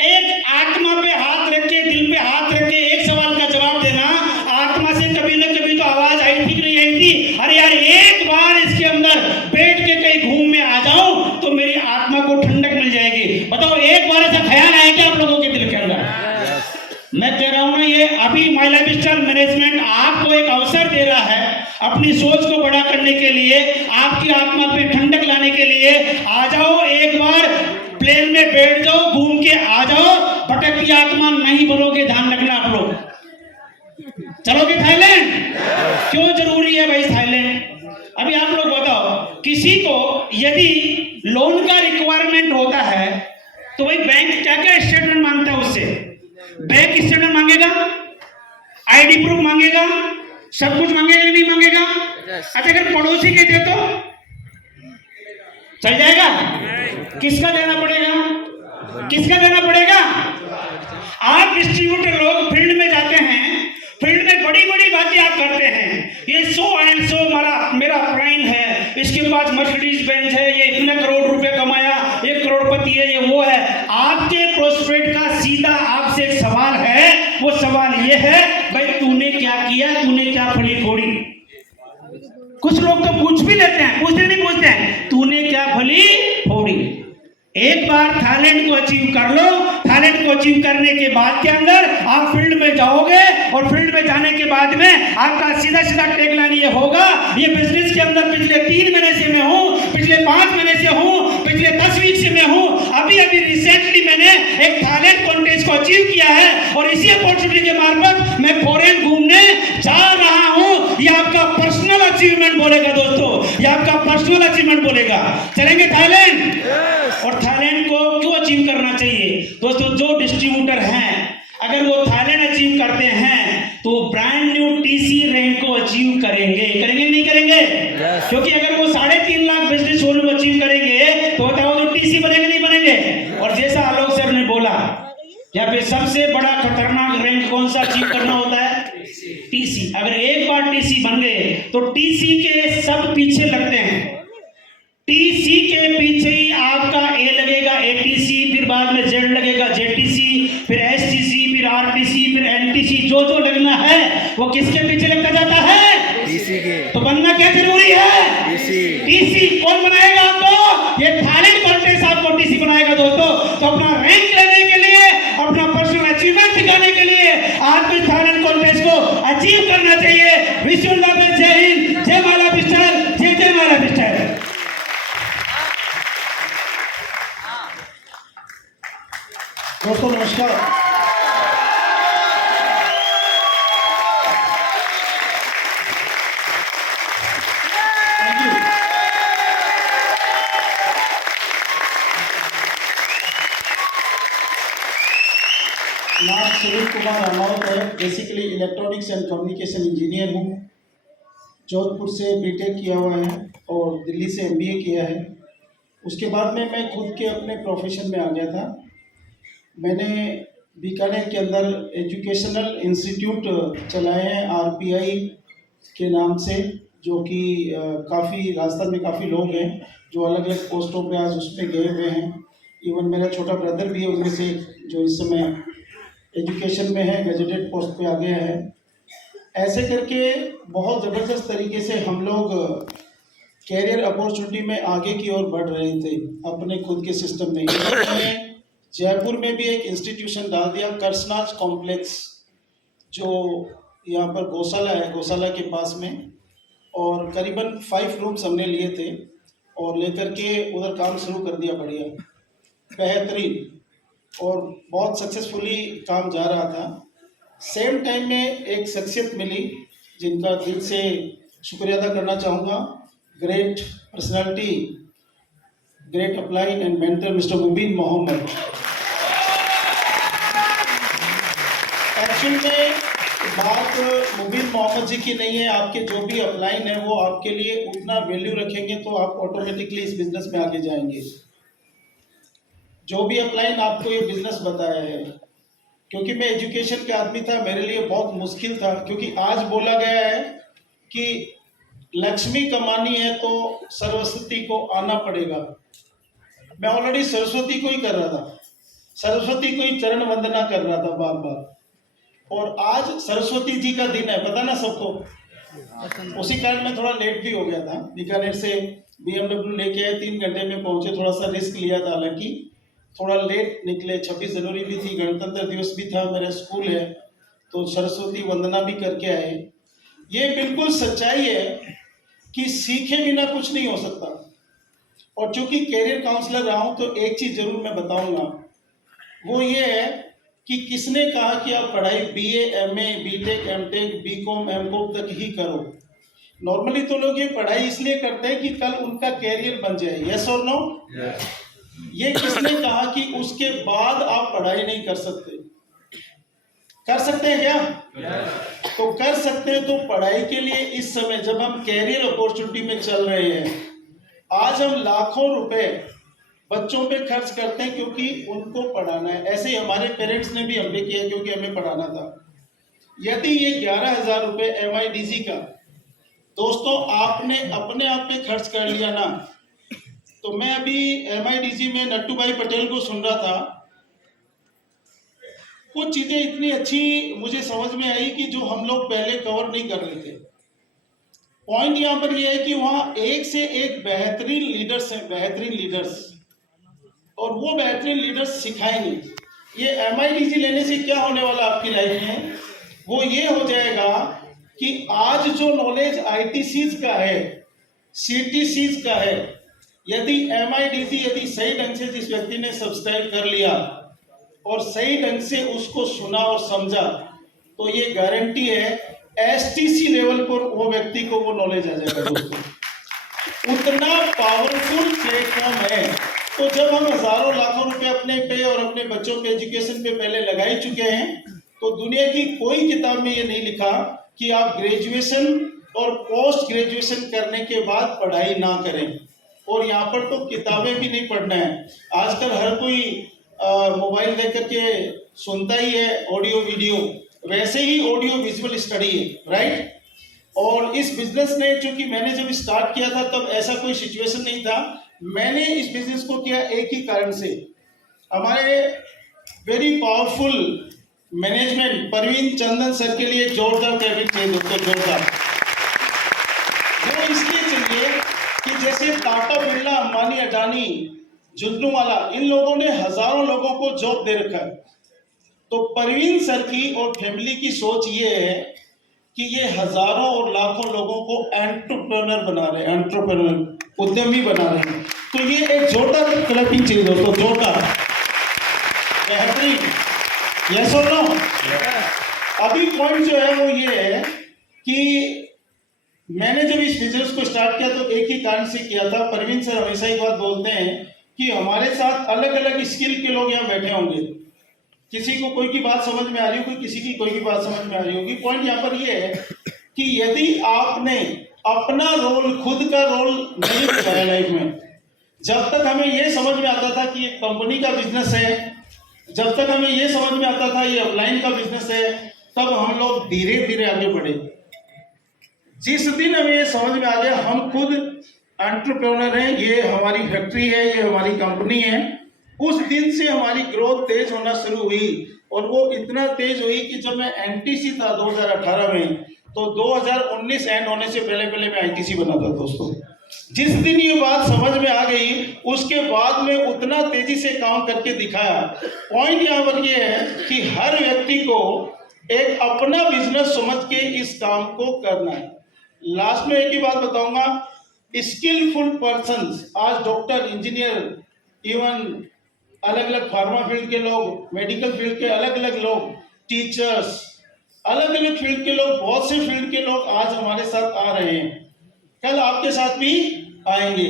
एक आत्मा पे हाथ रख के, दिल पे हाथ रख के एक सवाल का जवाब देना, आत्मा से कभी न कभी तो आवाज आई थी कि नहीं आई थी? अरे यार एक बार इसके अंदर बैठ के कहीं घूम में आ जाओ तो मेरी आत्मा को ठंडक मिल जाएगी। बताओ, एक बार ऐसा ख्याल आया क्या आप लोगों के दिल के अंदर? मैं कह रहा हूं ना, ये अभी माई लाइफ स्टाइल मैनेजमेंट आपको एक अवसर दे रहा है अपनी सोच को बड़ा करने के लिए, आपकी आत्मा पे ठंडक लाने के लिए। आ जाओ, एक बार प्लेन में बैठ जाओ, घूम के आ जाओ। भटकती आत्मा नहीं बनोगे, ध्यान रखना आप लोग। चलोगे थाईलैंड? क्यों जरूरी है भाई थाईलैंड? अभी आप लोग बताओ, किसी को यदि लोन का रिक्वायरमेंट होता है तो भाई बैंक क्या क्या स्टेटमेंट मांगता है उससे? बैंक स्टेटमेंट मांगेगा, ID प्रूफ मांगेगा, सब कुछ मांगेगा कि नहीं मांगेगा? अच्छा, अगर पड़ोसी के दे तो चल जाएगा? किसका देना पड़ेगा? किसका देना पड़ेगा? आप डिस्ट्रीब्यूटर लोग फील्ड में जाते हैं, फील्ड में बड़ी बड़ी बातें आप करते हैं, ये सो एंड सो मेरा प्राइन है, इसके पास मर्सिडीज बेंज है, ये इतने करोड़ रुपए कमाया, ये करोड़पति है, ये वो है। आपके प्रोस्पेक्ट का सीधा आपसे एक सवाल है, वो सवाल ये है, भाई तूने क्या किया, तूने क्या फली फोड़ी? कुछ लोग तो पूछ भी लेते हैं, पूछते नहीं पूछते हैं, तूने क्या फली फोड़ी? एक बार थाईलैंड को अचीव कर लो। थाईलैंड को अचीव करने के बाद के अंदर आप फील्ड में जाओगे और फील्ड में जाने के बाद में आपका सीधा सीधा टैगलाइन ये होगा, ये बिजनेस के अंदर पिछले 3 महीने से मैं हूँ, पिछले 5 महीने से हूँ, पिछले 10 वीक से मैं हूँ, अभी रिसेंटली मैंने एक थाईलैंड कॉन्टेस्ट को अचीव किया है और इसी अपॉर्चुनिटी के मार्फत मैं फॉरेन घूमने जा रहा हूँ। ये आपका पर्सनल अचीवमेंट बोलेगा दोस्तों, ये आपका पर्सनल अचीवमेंट बोलेगा। चलेंगे थाईलैंड? और थाईलैंड को क्यों अचीव करना चाहिए दोस्तों? जो डिस्ट्रीब्यूटर हैं, अगर वो थाईलैंड अचीव करते हैं तो ब्रांड न्यू TC रैंक को अचीव करेंगे नहीं करेंगे? क्योंकि अगर वो 3.5 लाख बिजनेस वॉल्यूम अचीव करेंगे तो बताओ जो TC बनेंगे नहीं बनेंगे? और जैसा आलोक सर ने बोला, यहाँ पे सबसे बड़ा खतरनाक रैंक कौन सा अचीव करना होता है? TC। अगर एक बार TC बन गए तो TC के सब पीछे लगते हैं। TC के पीछे ही आपका A लगेगा, ATC, फिर बाद में Z लगेगा, ZTC, फिर STC, फिर RTC, फिर NTC, जो लगना है वो किसके पीछे लगता जाता है? TC के। तो बनना क्या जरूरी है? TC। कौन बनाएगा आपको? ये थाईलैंड कॉन्टेस्ट आपको TC बनाएगा दोस्तों। तो अपना रैंक लेने के लिए, अपना पर्सनल अचीवमेंट दिखाने के लिए आपको इस थाईलैंड कॉन्टेस्ट को अचीव करना चाहिए। विश्व में जय हिंद, जय माला पिस्टल, जय माला पिस्टल। दोस्तों नमस्कार। Thank you. नाम सुनील कुमार अमावत है। Basically electronics and communication engineer हूँ। जोधपुर से बीटेक किया हुआ है और दिल्ली से MBA किया है। उसके बाद में मैं खुद के अपने प्रोफेशन में आ गया था। मैंने बीकानेर के अंदर एजुकेशनल इंस्टीट्यूट चलाए हैं RPI के नाम से, जो कि काफ़ी राजस्थान में काफ़ी लोग हैं जो अलग अलग पोस्टों पे आज उसमें गए हुए हैं। इवन मेरा छोटा ब्रदर भी है उनमें से, जो इस समय एजुकेशन में है, ग्रेजुएट पोस्ट पे आ गया है। ऐसे करके बहुत ज़बरदस्त तरीके से हम लोग कैरियर अपॉर्चुनिटी में आगे की ओर बढ़ रहे थे अपने खुद के सिस्टम में। मैंने जयपुर में भी एक इंस्टीट्यूशन डाल दिया, करसनाज कॉम्प्लेक्स, जो यहाँ पर गौशाला है, गौशाला के पास में, और करीबन 5 रूम्स हमने लिए थे और लेकर के उधर काम शुरू कर दिया। बढ़िया, बेहतरीन, और बहुत सक्सेसफुली काम जा रहा था। सेम टाइम में एक शख्सियत मिली जिनका दिल से शुक्रिया अदा करना चाहूँगा, great personality, great upline and mentor mister Mubeen Mohammad. Actual में बात मुबीन मोहम्मद जी की नहीं है, आपके जो भी अपलाइन है वो आपके लिए उतना वैल्यू रखेंगे तो आप ऑटोमेटिकली इस बिजनेस में आगे जाएंगे। जो भी अपलाइन आपको ये बिजनेस बताया है, क्योंकि मैं एजुकेशन का आदमी था, मेरे लिए बहुत मुश्किल था, क्योंकि आज बोला गया है कि लक्ष्मी कमानी है तो सरस्वती को आना पड़ेगा। मैं ऑलरेडी सरस्वती को ही कर रहा था, सरस्वती को ही चरण वंदना कर रहा था बार बार, और आज सरस्वती जी का दिन है, पता ना सबको। उसी कारण मैं थोड़ा लेट भी हो गया था, बीकानेर से BMW लेके आए, 3 घंटे में पहुंचे, थोड़ा सा रिस्क लिया था, हालांकि थोड़ा लेट निकले। 26 जनवरी भी थी, गणतंत्र दिवस भी था, मेरा स्कूल है तो सरस्वती वंदना भी करके आए। ये बिल्कुल सच्चाई है कि सीखे बिना कुछ नहीं हो सकता। और चूंकि कैरियर काउंसलर रहा हूं तो एक चीज जरूर मैं बताऊंगा, वो ये है कि किसने कहा कि आप पढ़ाई BA, MA, BTech, MTech, BCom, MCom तक ही करो। नॉर्मली तो लोग ये पढ़ाई इसलिए करते हैं कि कल उनका कैरियर बन जाए, यस और नो? ये किसने कहा कि उसके बाद आप पढ़ाई नहीं कर सकते? कर सकते हैं क्या? तो कर सकते हैं। तो पढ़ाई के लिए इस समय जब हम कैरियर अपॉर्चुनिटी में चल रहे हैं, आज हम लाखों रुपए बच्चों पे खर्च करते हैं क्योंकि उनको पढ़ाना है। ऐसे ही हमारे पेरेंट्स ने भी हम पे किया क्योंकि हमें पढ़ाना था। यदि ये 11,000 रुपए MIDC का दोस्तों आपने अपने आप पे खर्च कर लिया ना, तो मैं अभी MIDC में नट्टू भाई पटेल को सुन रहा था, कुछ चीजें इतनी अच्छी मुझे समझ में आई कि जो हम लोग पहले कवर नहीं कर रहे थे। पॉइंट यहाँ पर यह है कि वहां एक से एक बेहतरीन लीडर्स हैं, बेहतरीन लीडर्स, और वो बेहतरीन लीडर्स सिखाएंगे। ये MIDC लेने से क्या होने वाला आपकी लाइफ में, वो ये हो जाएगा कि आज जो नॉलेज ITCs का है, CTCs का है, यदि MIDC यदि सही ढंग से जिस व्यक्ति ने सब्सक्राइब कर लिया और सही ढंग से उसको सुना और समझा, तो ये गारंटी है STC लेवल पर वो व्यक्ति को वो नॉलेज आ जाएगा दोस्तों। उतना पावरफुल प्लेटफॉर्म है। तो जब हम हजारों लाखों रुपए अपने पे और अपने बच्चों के एजुकेशन पे पहले लगा ही चुके हैं, तो दुनिया की कोई किताब में ये नहीं लिखा कि आप ग्रेजुएशन और पोस्ट ग्रेजुएशन करने के बाद पढ़ाई ना करें। और यहाँ पर तो किताबें भी नहीं पढ़ना है, आजकल हर कोई मोबाइल देख करके सुनता ही है, ऑडियो वीडियो, वैसे ही ऑडियो विजुअल स्टडी है, राइट। और इस बिजनेस ने, चूंकि मैंने जब स्टार्ट किया था तब ऐसा कोई सिचुएशन नहीं था। मैंने इस बिजनेस को किया एक ही कारण से, हमारे वेरी पावरफुल मैनेजमेंट परवीन चंदन सर के लिए जोरदार तारीफ चाहिए दोस्तों, जोरदार। वो इसलिए चाहिए कि जैसे टाटा, बिरला, अंबानी, अडानी, जुगनूवाला, इन लोगों ने हजारों लोगों को जॉब दे रखा है, तो परवीन सर की और फैमिली की सोच ये है कि ये हजारों और लाखों लोगों को एंटरप्रेन्योर बना रहे हैं, एंटरप्रेन्योर, उद्यमी बना रहे हैं। तो ये एक जोरदार क्लैपिंग चाहिए दोस्तों, जोरदार, बेहतरीन, यस और नो? अभी पॉइंट जो है वो ये है कि मैंने जब इस बिजनेस को स्टार्ट किया तो एक ही कारण से किया था। परवीन सर हमेशा एक बात बोलते हैं कि हमारे साथ अलग अलग स्किल के लोग यहाँ बैठे होंगे, किसी को कोई की बात समझ में आ रही होगी, किसी की कोई की बात समझ में आ रही होगी। पॉइंट यहाँ पर ये है कि यदि आपने अपना रोल, खुद का रोल नहीं निभाया लाइफ में, जब तक हमें ये समझ में आता था कि ये कंपनी का बिजनेस है, जब तक हमें ये समझ में आता था ये अपलाइन का बिजनेस है, तब हम लोग धीरे धीरे आगे बढ़े। जिस दिन हमें ये समझ में आ गया हम खुद एंटरप्रेन्योर हैं, ये हमारी फैक्ट्री है, ये हमारी कंपनी है, उस दिन से हमारी ग्रोथ तेज होना शुरू हुई और वो इतना तेज हुई कि जब मैं एनटीसी था 2018 में, तो 2019 एंड होने से पहले पहले मैं आईटीसी बना था दोस्तों। जिस दिन ये बात समझ में आ गई उसके बाद में उतना तेजी से काम करके दिखाया। पॉइंट यहाँ पर ये है कि हर व्यक्ति को एक अपना बिजनेस समझ के इस काम को करना है। लास्ट में एक ही बात बताऊंगा, स्किलफुल पर्सन्स, आज डॉक्टर, इंजीनियर, इवन अलग अलग फार्मा फील्ड के लोग, मेडिकल फील्ड के अलग अलग लोग, टीचर्स, अलग अलग फील्ड के लोग, बहुत से फील्ड के लोग आज हमारे साथ आ रहे हैं, कल आपके साथ भी आएंगे।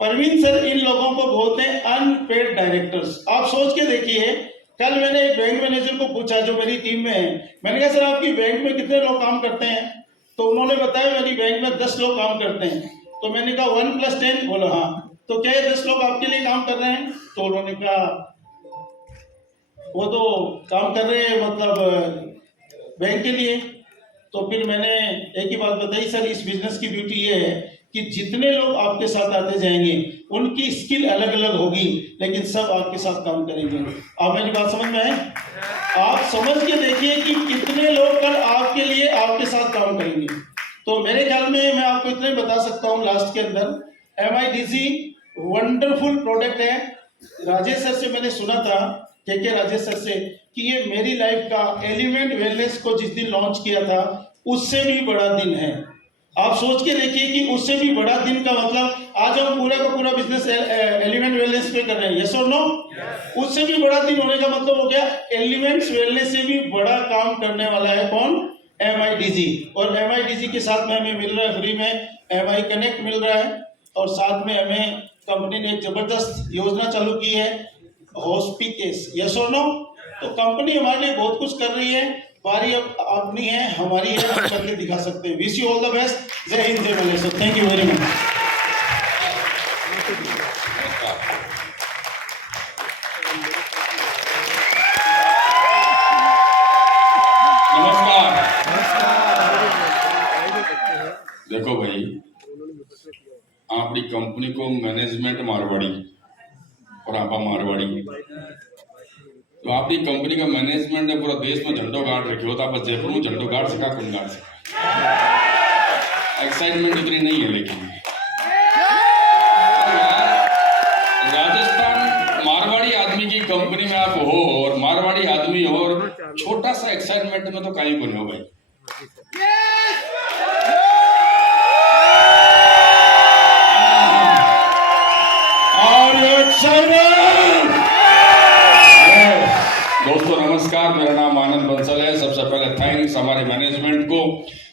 परवीन सर इन लोगों को बोलते हैं अनपेड डायरेक्टर्स। आप सोच के देखिए, कल मैंने एक बैंक मैनेजर को पूछा जो मेरी टीम में है, मैंने कहा सर आपकी बैंक में कितने लोग काम करते हैं? तो उन्होंने बताया मेरी बैंक में 10 लोग काम करते हैं। तो मैंने कहा 1 + 10, बोला हाँ। तो क्या 10 लोग आपके लिए काम कर रहे हैं? तो उन्होंने कहा वो तो काम कर रहे हैं मतलब बैंक के लिए। तो फिर मैंने एक ही बात बताई, सर इस बिजनेस की ब्यूटी ये है कि जितने लोग आपके साथ आते जाएंगे उनकी स्किल अलग अलग होगी, लेकिन सब आपके साथ काम करेंगे। आप मेरी बात समझ में आए? आप समझ के देखिए कि कितने लोग कल आपके लिए आपके साथ काम करेंगे। तो मेरे ख्याल में मैं आपको इतना ही बता सकता हूँ लास्ट के अंदर, MIDC वंडरफुल प्रोडक्ट है। राजेश सर से मैंने सुना था, के राजेश सर से, कि ये मेरी लाइफ का एलिमेंट वेलनेस को जिस दिन लॉन्च किया था उससे भी बड़ा दिन है। आप सोच के देखिए कि उससे भी बड़ा दिन का मतलब आज हम पूरा का पूरा बिजनेस एलिमेंट वेलनेस पे कर रहे हैं, यस और नो? उससे भी बड़ा दिन होने का मतलब हो गया एलिमेंट्स वेलनेस से भी बड़ा काम करने वाला है कौन? MIDC। और MIDC के साथ में हमें मिल रहा है फ्री में MI कनेक्ट मिल रहा है, और साथ में हमें कंपनी ने एक जबरदस्त योजना चालू की है, हॉस्पिटेस, यस और नो? तो कंपनी हमारे लिए बहुत कुछ कर रही है। बारी अब अपनी है, हमारी है, हम करके दिखा सकते हैं। Wish you all the best. जय हिंद, जय Maleshwar. Thank you very much. नमस्कार। देखो भाई, आपकी कंपनी को मैनेजमेंट मारवाड़ी और आप मारवाड़ी, तो आपकी कंपनी का मैनेजमेंट ने पूरा देश में झंडो गाड़ रखे हो, तो आप जयपुर में झंडो गाड़ सका, कौन गाड़ सका? एक्साइटमेंट उतनी नहीं है, लेकिन राजस्थान मारवाड़ी आदमी की कंपनी में आप हो और मारवाड़ी आदमी हो, और छोटा सा एक्साइटमेंट में तो कहीं को नहीं हो भाई। दोस्तों नमस्कार, मेरा नाम आनंद बंसल है। सबसे पहले थैंक्स हमारे मैनेजमेंट को,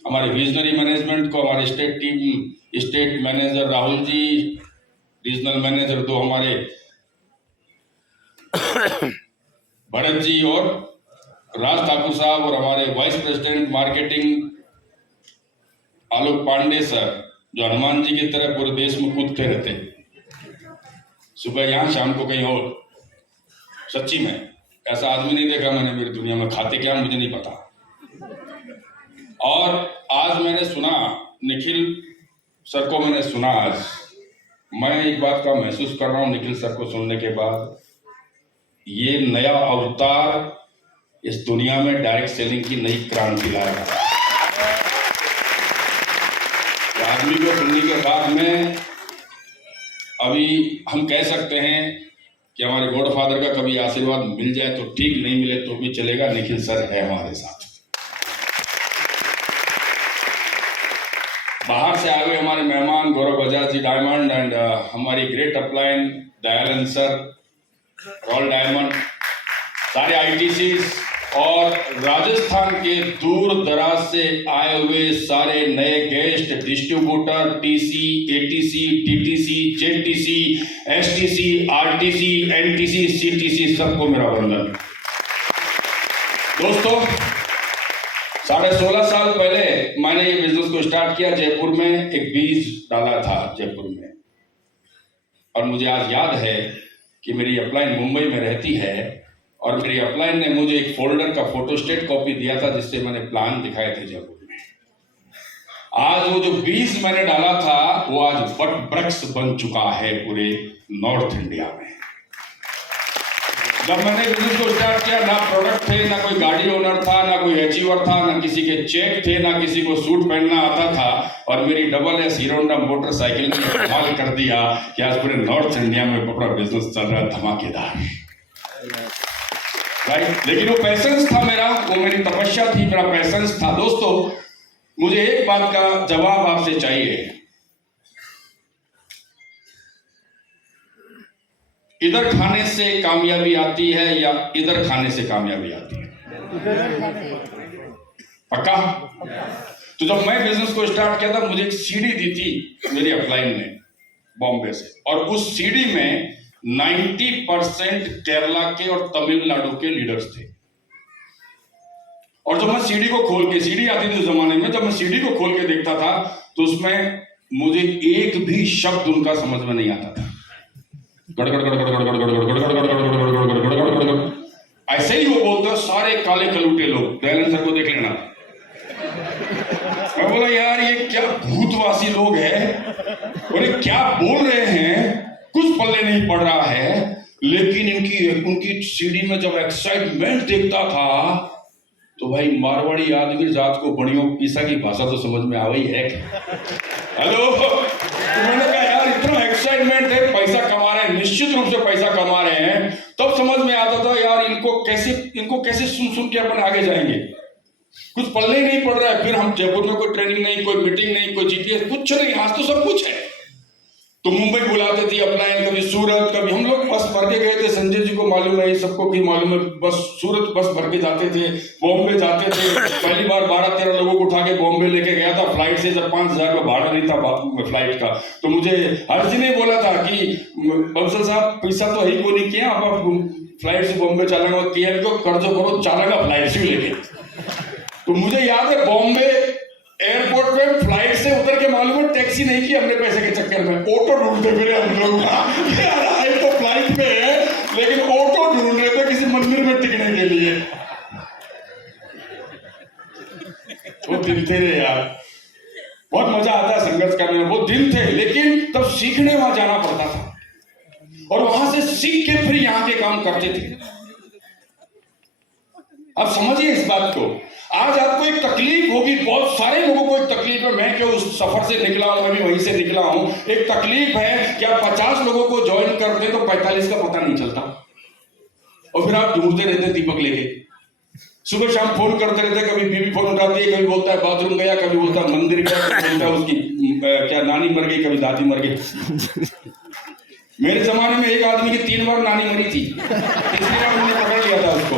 हमारे विजनरी मैनेजमेंट को, हमारे state team, state manager Rahul ji, regional manager 2 हमारे भरत जी और राज ठाकुर साहब, और हमारे वाइस प्रेसिडेंट मार्केटिंग आलोक पांडे सर, जो हनुमान जी की तरह पूरे देश में कूदते रहते हैं, सुबह यहाँ शाम को कहीं और। सच्ची में ऐसा आदमी नहीं देखा मैंने मेरी दुनिया में, खाते क्या मुझे नहीं पता। और आज मैंने सुना, निखिल सर को मैंने सुना, आज मैं एक बात का महसूस कर रहा हूँ निखिल सर को सुनने के बाद, ये नया अवतार इस दुनिया में डायरेक्ट सेलिंग की नई क्रांति लाएगा। आदमी को सुनने के बाद में अभी हम कह सकते हैं कि हमारे गॉडफादर का कभी आशीर्वाद मिल जाए तो ठीक, नहीं मिले तो भी चलेगा, निखिल सर है हमारे साथ। बाहर से आए हुए हमारे मेहमान गौरव बजाज जी डायमंड, एंड हमारी great upline Dayalan sir, royal diamond, सारे ITCs, और राजस्थान के दूर दराज से आए हुए सारे नए guest, distributor, TC, ATC, TTC, JTC, STC, RTC, NTC, CTC, सबको मेरा वंदन। दोस्तों 16.5 साल पहले मैंने ये बिजनेस को स्टार्ट किया, जयपुर में एक बीज डाला था जयपुर में, और मुझे आज याद है कि मेरी अपलाइन मुंबई में रहती है, और मेरी अपलाइन ने मुझे एक फोल्डर का फोटोस्टेट कॉपी दिया था जिससे मैंने प्लान दिखाए थे जयपुर में। आज वो जो बीज मैंने डाला था वो आज वट वृक्ष बन चुका है पूरे नॉर्थ इंडिया में। जब मैंने बिजनेस को स्टार्ट किया, ना प्रोडक्ट थे, ना कोई गाड़ी ओनर था, ना कोई अचीवर था, ना किसी के चेक थे, ना किसी को सूट पहनना आता था, और मेरी double S hero Honda motorcycle ने कमाल कर दिया कि आज पूरे नॉर्थ इंडिया में पूरा बिजनेस चल रहा है धमाकेदार, राइट। लेकिन वो पैसेंस था मेरा, वो मेरी तपस्या थी, मेरा पैसेंस था। दोस्तों, मुझे एक बात का जवाब आपसे चाहिए, इधर खाने से कामयाबी आती है या इधर खाने से कामयाबी आती है? पक्का? तो जब मैं बिजनेस को स्टार्ट किया था, मुझे एक सीडी दी थी मेरी अपलाइन ने बॉम्बे से, और उस सीडी में 90% केरला के और तमिलनाडु के लीडर्स थे। और जब मैं सीडी को खोल के, सीडी आती थी उस जमाने में, जब मैं सीडी को खोल के देखता था तो उसमें मुझे एक भी शब्द उनका समझ में नहीं आता था। ऐसे ही वो बोलते, सारे काले कलूटे लोग, दयानंद सर को देख लेना। मैं बोला यार ये क्या भूतवासी लोग हैं, और ये क्या बोल रहे हैं, कुछ पल्ले नहीं पड़ रहा है। लेकिन उनकी सीडी में जब एक्साइटमेंट देखता था तो भाई मारवाड़ी आदमी रात को बड़ियों पीसा की भाषा तो समझ में आ गई है। हेलो, तो मैंने कहा यार इतना एक्साइटमेंट है, पैसा कमा रहे हैं, निश्चित रूप से पैसा कमा रहे हैं। तब समझ में आता था यार इनको कैसे सुन के अपन आगे जाएंगे, कुछ पल्ले नहीं पड़ रहा है। फिर हम जयपुर में कोई ट्रेनिंग नहीं, कोई मीटिंग नहीं, कोई जीपीएस कुछ नहीं, आज तो सब कुछ है। तो मुंबई बुलाते थे अपलाइन, कभी सूरत, कभी हम लोग बस भर के गए थे, संजय जी को मालूम है, सबको भी मालूम है, बस सूरत बस भर के जाते थे, बॉम्बे जाते थे। पहली बार 12-13 लोगों को उठा के बॉम्बे लेके गया था फ्लाइट से, जब 5,000 का भाड़ा नहीं था फ्लाइट का। तो मुझे हर जी ने बोला था कि बंसल साहब पैसा तो ही को नहीं किया, आप फ्लाइट से बॉम्बे चलेगा, केयर को कर्ज करो, चलेगा फ्लाइट से लेके। तो मुझे याद है बॉम्बे एयरपोर्ट पे फ्लाइट से उतर के मालूम है टैक्सी नहीं की हमने पैसे के चक्कर में, ऑटो ढूंढते फिरे हम लोग। यार आए तो फ्लाइट पे है, लेकिन ऑटो ढूंढ रहे थे किसी मंदिर में टिकने के लिए। वो दिन थे रे यार, बहुत मजा आता है संघर्ष करने में, वो दिन थे। लेकिन तब सीखने वहां जाना पड़ता था, और वहां से सीख के फिर यहाँ के काम करते थे। अब समझिए इस बात को, आज आपको एक तकलीफ होगी, बहुत सारे लोगों को एक तकलीफ है। मैं क्यों उस सफर से निकला हूं, मैं भी वहीं से निकला हूं। एक तकलीफ है कि आप 50 लोगों को ज्वाइन करते हैं तो 45 का पता नहीं चलता, और फिर आप ढूंढते रहते दीपक लेके, सुबह शाम फोन करते रहते। कभी बीवी फोन उठाती है, कभी बोलता है बाथरूम गया, कभी बोलता है मंदिर गया, कभी बोलता है उसकी क्या नानी मर गई, कभी दादी मर गई। मेरे जमाने में एक आदमी की 3 बार नानी मरी थी, तीसरी बार हमने पकड़ लिया था उसको।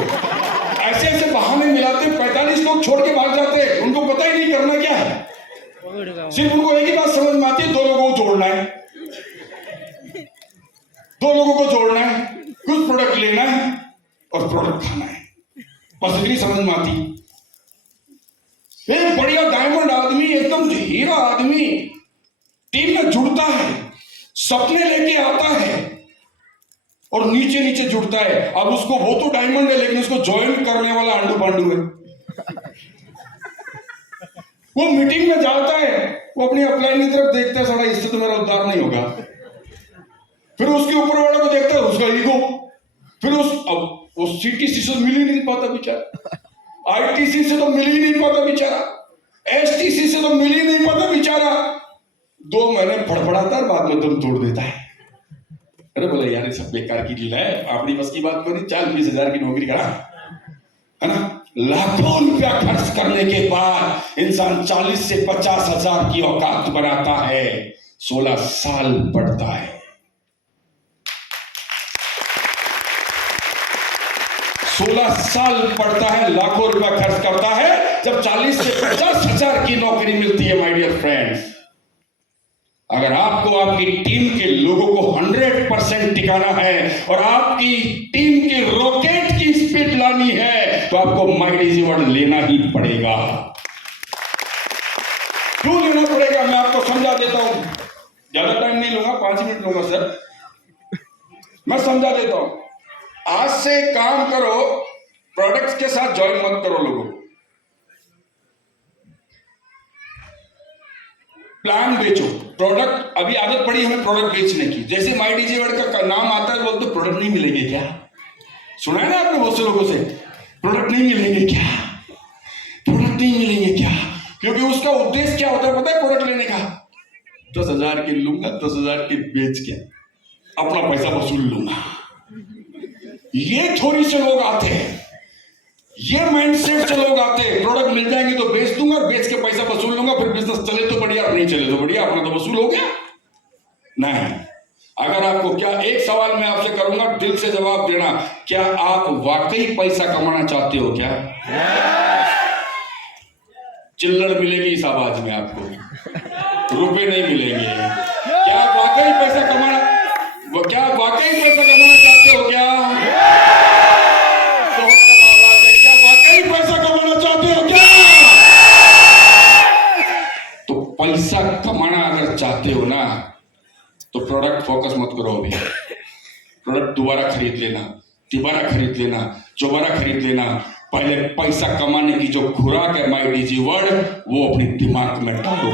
ऐसे ऐसे बहाने मिलाते 45 लोग छोड़ के भाग जाते, उनको पता ही नहीं करना क्या है। सिर्फ उनको एक ही बात समझ में आती है, 2 लोगों को जोड़ना है, 2 लोगों को जोड़ना है, कुछ प्रोडक्ट लेना है और प्रोडक्ट खाना है, बस इतनी समझ में आती। एक बढ़िया डायमंड आदमी, एकदम हीरा आदमी टीम में जुड़ता है, सपने लेके आता है और नीचे नीचे जुड़ता है। अब उसको, वो तो डायमंड है लेकिन उसको ज्वाइन करने वाला अंडू पांडू है। वो मीटिंग में जाता है, वो अपनी अपलाइन की तरफ देखता है, साला इससे तो मेरा उद्धार नहीं होगा। फिर उसके ऊपर वाले को देखता है, उसका ईगो। फिर वो सीटीसी से मिल ही नहीं पाता बेचारा, आईटीसी से तो मिल ही नहीं पाता बेचारा, एसटीसी से तो मिल ही नहीं पाता बेचारा। 2 महीने फड़फड़ाता है, बाद में दम तोड़ देता है। अरे बोले यार ये सब बेकार की डील है, अपनी बस की बात करी, 40-20 हजार की नौकरी करा, है ना। लाखों रुपया खर्च करने के बाद इंसान 40 से 50 हजार की औकात बनाता है, 16 साल पढ़ता है। 16 साल पढ़ता है, लाखों रुपया खर्च करता है, जब 40 से 50 हजार की नौकरी मिलती है। माय डियर फ्रेंड्स, अगर आपको आपकी टीम के लोगों को 100% टिकाना है और आपकी टीम की रॉकेट की स्पीड लानी है, तो आपको माय डीजी वर्ड लेना ही पड़ेगा। क्यों लेना पड़ेगा, मैं आपको समझा देता हूं, ज्यादा टाइम नहीं लूंगा, 5 मिनट लूंगा सर, मैं समझा देता हूं। आज से काम करो, प्रोडक्ट्स के साथ ज्वाइन मत करो लोगों को, प्लान बेचो। प्रोडक्ट, अभी आदत पड़ी हमें प्रोडक्ट बेचने की, जैसे माय डीजी वर्ड का नाम आता है बोलते प्रोडक्ट नहीं मिलेंगे क्या, सुना है ना आपने बहुत से लोगों से, प्रोडक्ट नहीं मिलेंगे क्या, प्रोडक्ट नहीं मिलेंगे क्या, क्योंकि उसका उद्देश्य क्या होता है पता है प्रोडक्ट लेने का, 10,000 की लूंगा, 10,000 की बेच के अपना पैसा वसूल लूंगा। ये थोड़ी से लोग आते हैं, ये माइंडसेट से लोग आते हैं, प्रोडक्ट मिल जाएंगे तो बेच दूंगा, बेच के पैसा वसूल लूंगा, फिर बिजनेस चले तो बढ़िया, नहीं चले तो बढ़िया, अपना तो वसूल हो गया। नहीं, अगर आपको क्या, एक सवाल मैं आपसे करूंगा, दिल से जवाब देना, क्या आप वाकई पैसा कमाना चाहते हो क्या? चिल्लड़ मिलेगी इस आवाज में आपको, रुपए नहीं मिलेंगे। क्या वाकई पैसा कमाना, क्या वाकई पैसा कमाना चाहते हो क्या? बहुत कम आवाज है, क्या वाकई पैसा कमाना चाहते हो क्या? तो पैसा कमाना अगर चाहते हो ना, तो प्रोडक्ट फोकस मत करो अभी, प्रोडक्ट दोबारा खरीद लेना, दोबारा खरीद लेना, दोबारा खरीद लेना। पहले पैसा कमाने की जो खुराक है माई डीजी वर्ड, वो अपने दिमाग में डालो,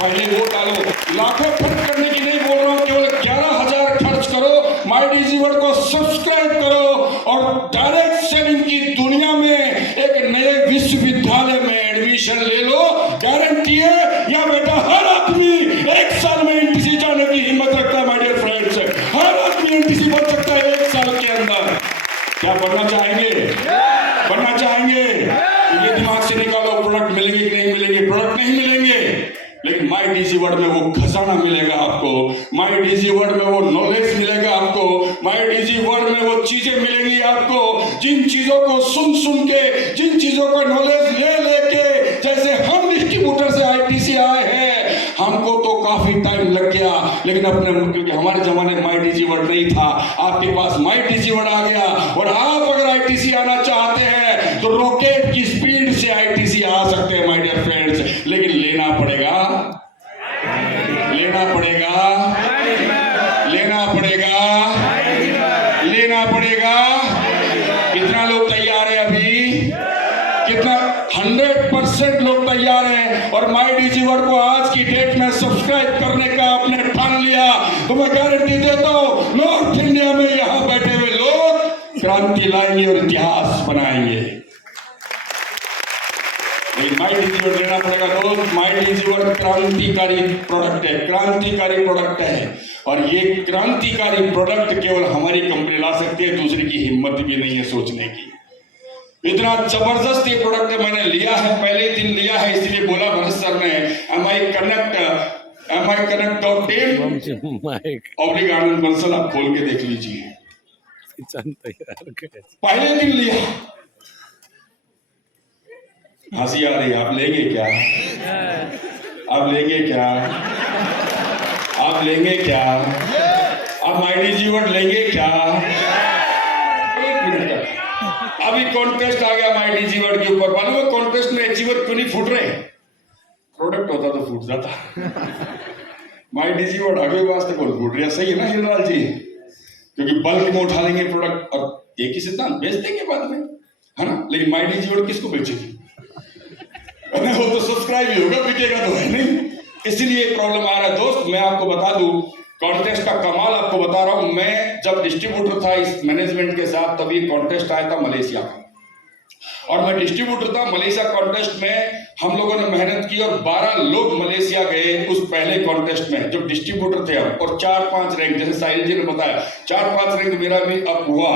पहले वो डालो। लाखों खर्च करने की नहीं बोल रहा हूं, केवल 11,000 खर्च करो, माई डीजी वर्ड को सब्सक्राइब करो और डायरेक्ट सेलिंग की दुनिया में एक नए विश्वविद्यालय में एडमिशन ले लो। गारंटी है या बेटा हर आदमी 1 साल में एनटीसी जाने की हिम्मत रखता है। माय डियर फ्रेंड्स, हर आदमी एनटीसी बन सकता है 1 साल के अंदर। क्या बनना चाहेंगे? बनना चाहेंगे? ये दिमाग से निकालो, प्रोडक्ट मिलेंगे कि नहीं मिलेंगे? प्रोडक्ट नहीं मिलेंगे, लेकिन माई डीजी वर्ड में वो खजाना मिलेगा आपको, माई डीजी वर्ड में वो नॉलेज मिलेगा आपको, माई डीजी वर्ड में वो चीजें मिलेंगी आपको, जिन चीजों को सुन सुन के, जिन चीजों का नॉलेज ले लेके, जैसे हम डिस्ट्रीब्यूटर से आईटीसी आए हैं, हमको तो काफी टाइम लग गया, लेकिन अपने, क्योंकि हमारे जमाने में माई डीजी वर्ड नहीं था, आपके पास माई डीजी वर्ड आ गया, और आप अगर आईटीसी आना चाहते हैं तो रॉकेट की स्पीड से आईटीसी आ सकते हैं माय डियर फ्रेंड्स, लेकिन लेना पड़ेगा, लेना पड़ेगा, लेना पड़ेगा, लेना पड़ेगा। कितना लोग तैयार है अभी? कितना? 100% लोग तैयार हैं, और माई डीजी वर्ड को आज की डेट में सब्सक्राइब करने का आपने ठान लिया, तो मैं गारंटी देता हूं नॉर्थ इंडिया में यहां बैठे हुए लोग क्रांति लाएंगे और इतिहास बनाएंगे। माई डीजी वर्ड लेना पड़ेगा दोस्त। माई डीजी वर्ड क्रांतिकारी प्रोडक्ट है, क्रांतिकारी प्रोडक्ट है, और ये क्रांतिकारी प्रोडक्ट केवल हमारी कंपनी ला सकती है, दूसरे की हिम्मत भी नहीं है सोचने की। इतना जबरदस्त ये प्रोडक्ट मैंने लिया है, पहले दिन लिया है, इसलिए बोला भरत सर ने MI आनंद बंसल, आप खोल के देख लीजिए, पहले दिन लिया। हंसी आ रही, आप लेंगे क्या? आप लेंगे क्या? आप लेंगे क्या? आप माई डीजी वर्ड लेंगे क्या? 1 मिनट का अभी कॉन्टेस्ट आ गया माई डीजी वर्ड के ऊपर। मालूम है कॉन्टेस्ट में अचीवर क्यों नहीं फूट रहे? प्रोडक्ट होता तो फूट जाता। माई डीजी वर्ड आगे वास्ते कौन फूट रहा? सही है ना हिरलाल जी? क्योंकि बल्क में उठा लेंगे प्रोडक्ट और एक ही सिद्धांत बेच देंगे बाद में, है ना? लेकिन माई डीजी वर्ड किसको बेचेगी? वो तो सब्सक्राइब ही होगा, बिकेगा तो है नहीं। इसीलिए प्रॉब्लम आ रहा है दोस्त। मैं आपको बता दूं, कॉन्टेस्ट का कमाल आपको बता रहा हूं। मैं जब डिस्ट्रीब्यूटर था इस मैनेजमेंट के साथ, तभी कॉन्टेस्ट आया था मलेशिया का, और मैं डिस्ट्रीब्यूटर था। मलेशिया कॉन्टेस्ट में हम लोगों ने मेहनत की और 12 लोग मलेशिया गए उस पहले कॉन्टेस्ट में, जब डिस्ट्रीब्यूटर थे हम, और 4-5 रैंक, जैसे साहिल जी ने बताया, 4-5 रैंक मेरा भी अप हुआ।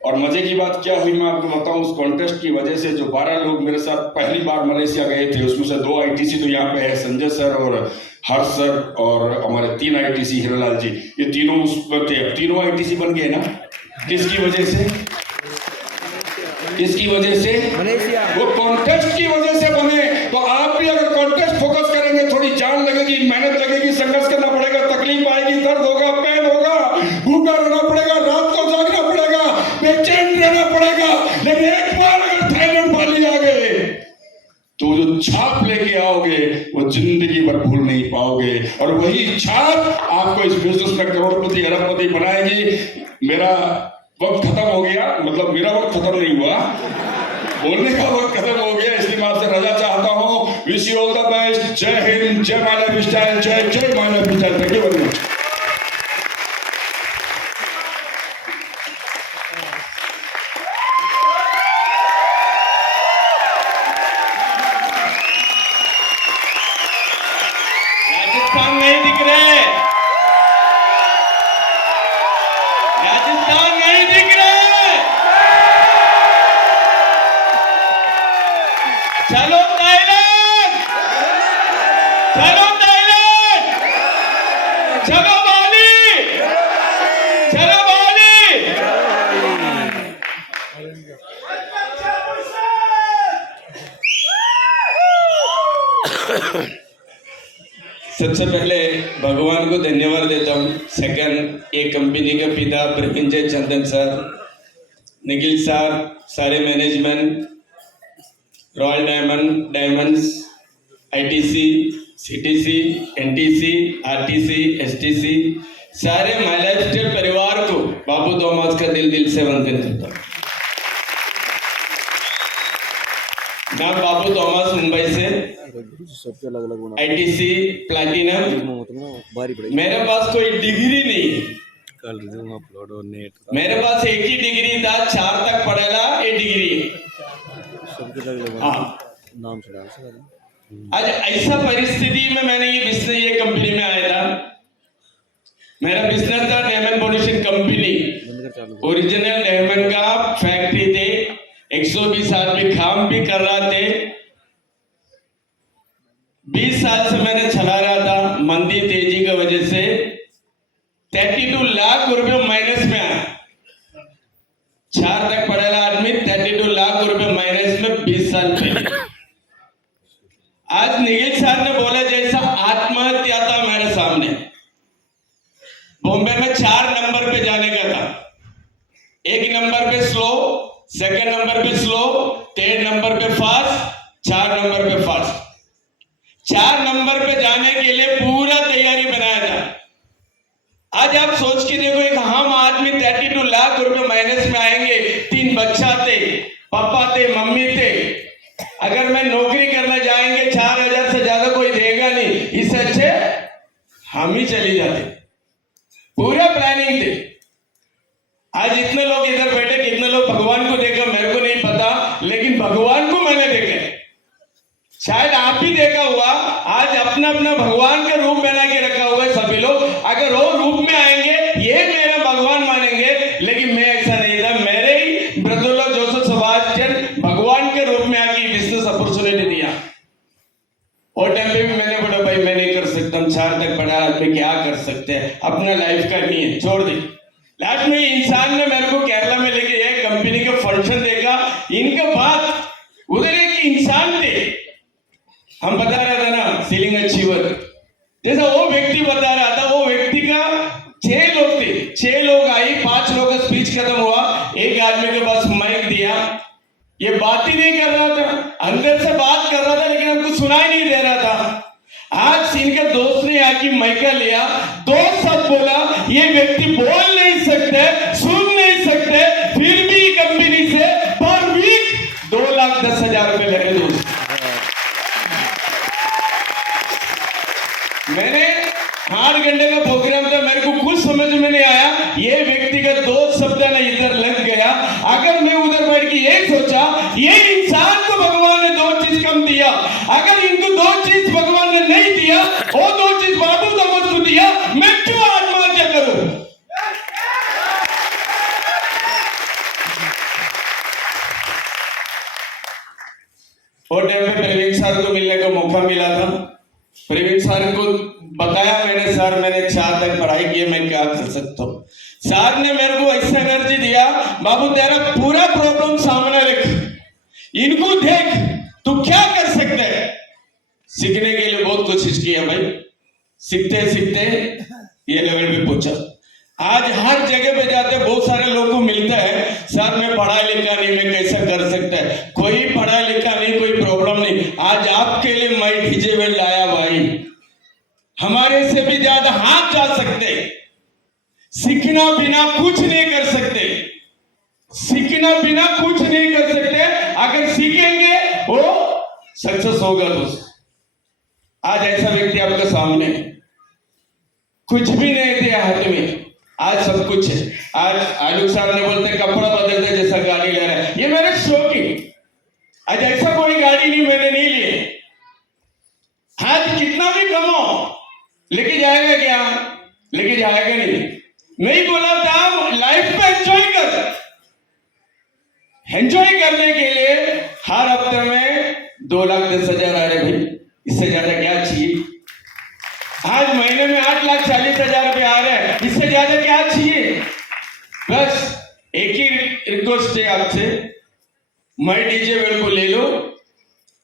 और मजे की बात क्या हुई मैं आपको बताऊं, उस कॉन्टेस्ट की वजह से जो 12 लोग मेरे साथ पहली बार मलेशिया गए थे, उसमें से 2 आईटीसी तो यहाँ पे है, संजय सर और हर्ष सर, और हमारे 3 आईटीसी हिरलाल जी, ये तीनों उस पर थे। तीनों आईटीसी बन गए ना, किसकी वजह से? किसकी वजह से? वो कॉन्टेस्ट की वजह से बने। तो आप भी अगर कॉन्टेस्ट फोकस करेंगे, थोड़ी जान लगेगी, मेहनत लगेगी, संघर्ष करना पड़ेगा, तकलीफ आएगी, दर्द होगा, पेन होगा, भूखा रहना पड़ेगा, रात को जागना पड़ेगा, बेचैन रहना पड़ेगा, लेकिन एक बार अगर थाईलैंड वाली आ गए तो जो छाप लेके आओगे वो जिंदगी भर भूल नहीं पाओगे, और वही छाप आपको इस बिजनेस में करोड़पति अरबपति बनाएगी। मेरा वक्त खत्म हो गया, मतलब मेरा वक्त खत्म नहीं हुआ, बोलने का वक्त खत्म हो गया, इसलिए मैं आपसे रजा चाहता हूँ। Wish you all the best. जय हिंद, जय माय लाइफ स्टाइल, जय जय my life style. Thank you very much. चलो बाली, चलो बाली। सबसे पहले भगवान को धन्यवाद देता हूँ। सेकंड, ये कंपनी के पिता प्रविंजय चंदन सर, निखिल सर, सारे management, royal diamonds, ITC, CTC, NTC, RTC, STC, सारे माय लाइफस्टाइल परिवार को बाबू थॉमस का दिल से वंदन करता हूँ। नाम बाबू थॉमस, मुंबई से, आईटीसी प्लैटिनम। मेरे पास कोई डिग्री नहीं है, मेरे पास एक ही डिग्री था, 4 तक पढ़ेला, ये डिग्री। हाँ, आज ऐसा परिस्थिति में मैंने ये कंपनी में आया था। मेरा बिजनेस था diamond polishing company, original diamond का फैक्ट्री थे, 120 आदमी काम भी कर रहा थे। 20 साल से मैंने चला रहा था, मंदी तेजी की वजह से 32 लाख रुपए माइनस में आया। 4 तक पढ़ेला आदमी 32 लाख रुपए माइनस में 20 साल पहले। आज निखिल सर ने बोला जैसा आत्महत्या था मेरे सामने। बॉम्बे में 4 नंबर पे जाने का था, 1 नंबर पे स्लो, 2nd नंबर पे स्लो, 3rd नंबर पे फास्ट, 4 नंबर पे फास्ट। 4 नंबर पे जाने के लिए पूरा तैयारी बनाया था। आज आप सोच के देखो, एक हम आदमी 32 लाख रुपए माइनस में आएंगे, 3 बच्चा थे, पापा थे, मम्मी थे। अगर मैं नौकरी करना जाएंगे 4000 से ज्यादा कोई देगा नहीं, इससे अच्छे हम ही चले जाते। पूरा प्लानिंग थे। आज इतने लोग इधर बैठे, कितने लोग भगवान को देखा मेरे को नहीं पता, लेकिन भगवान को मैंने देखा। शायद आप भी देखा हुआ। आज अपना अपना भगवान का रूप बना के रखा हुआ है सभी लोग। अगर वो रूप में आएंगे, ये मेरा भगवान मानेंगे, लेकिन मैं ऐसा नहीं था। मेरे ही ब्रदुल्ला जोसेफ सेबास्टियन भगवान के रूप में आके बिजनेस अपॉर्चुनिटी दिया। और टाइम पे भी मैंने बोला भाई मैं नहीं कर सकता, हम 4 तक पढ़ा आदमी क्या कर सकते हैं, अपना लाइफ का नहीं है, छोड़ दे। लास्ट में इंसान ने मेरे को केरला में लेके एक कंपनी का फंक्शन देखा। इनके बाद उधर एक इंसान थे, हम बता रहा था ना सीलिंग अचीवर, जैसा वो व्यक्ति बता रहा था। वो व्यक्ति का 6 लोग थे, 6 लोग आई, 5 लोग का स्पीच खत्म हुआ, एक आदमी के पास माइक दिया। ये बात ही नहीं कर रहा था, अंदर से बात कर रहा था, लेकिन हमको सुनाई नहीं दे रहा था। आज इनके दोस्त ने आके माइका लिया, 2 शब्द बोला, ये व्यक्ति बोल नहीं सकते, सुन नहीं सकते, फिर भी कंपनी से पर वीक 2,10,000 रुपए ले रहे दोस्त। मैंने 8 घंटे का प्रोग्राम था, मेरे को कुछ समझ में नहीं आया। ये व्यक्ति का 2 शब्द ना इधर लग गया। अगर मैं उधर बैठ के ये सोचा, ये इंसान को भगवान ने 2 चीज कम दिया, अगर इनको 2 चीज भगवान ने नहीं दिया, वो 2 चीज बाबू थॉमस को दिया, मैं क्यों आत्महत्या करूं? और टाइम पे प्रवीण सर को मिलने का मौका मिला था। प्रवीण सर को बताया मैंने, सर मैंने 4 तक पढ़ाई की है, मैं क्या कर सकता हूँ। सर ने मेरे को ऐसा एनर्जी दिया, बाबू तेरा पूरा प्रॉब्लम सामने रख, इनको देख, तू क्या कर सकते है। सीखने के लिए बहुत कोशिश किया भाई, सीखते सीखते ये लेवल पे पहुंचा। आज हर जगह पे जाते बहुत सारे लोगों को मिलता है, सर मैं पढ़ा लिखा नहीं, मैं कैसा कर सकता है। कोई पढ़ा लिखा नहीं, कोई प्रॉब्लम नहीं। आज आपके लिए मैं डीजे वेल लाया भाई, हमारे से भी ज्यादा हाथ जा सकते। सीखना बिना कुछ नहीं कर सकते, सीखना बिना कुछ नहीं कर सकते। अगर सीखेंगे वो सक्सेस होगा दोस्त। आज ऐसा व्यक्ति आपके सामने, कुछ भी नहीं थे हाथ में, आज सब कुछ है। आज आलू साहब ने बोलते कपड़ा बदलते जैसा गाड़ी ले रहा है, ये मेरे शौक की। आज ऐसा कोई गाड़ी नहीं मैंने नहीं ली। आज कितना भी कमाओ, लेके जाएगा क्या? लेके जाएगा नहीं। मैं ही बोला था लाइफ पे एंजॉय कर। एंजॉय करने के लिए हर हफ्ते में 2,10,000 आ रहे भाई, इससे ज्यादा क्या चाहिए? आज महीने में 8,40,000 रिक्वेस्ट है आपसे, मैं डीजे वेल को ले लो,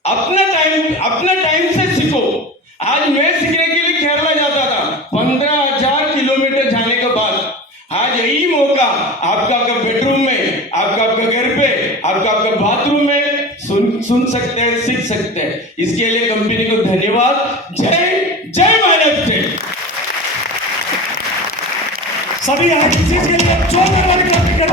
अपना टाइम से सीखो। आज मैं सीखने के लिए केरला जाता था, 15,000 किलोमीटर जाने के बाद आज यही मौका आपका बेडरूम में, आपका घर पे, आपका बाथरूम में सुन सकते हैं, सीख सकते हैं। इसके लिए कंपनी को धन्यवाद। जय महाराष्ट्र। सभी आर्टिस्ट के लिए जोरदार ताली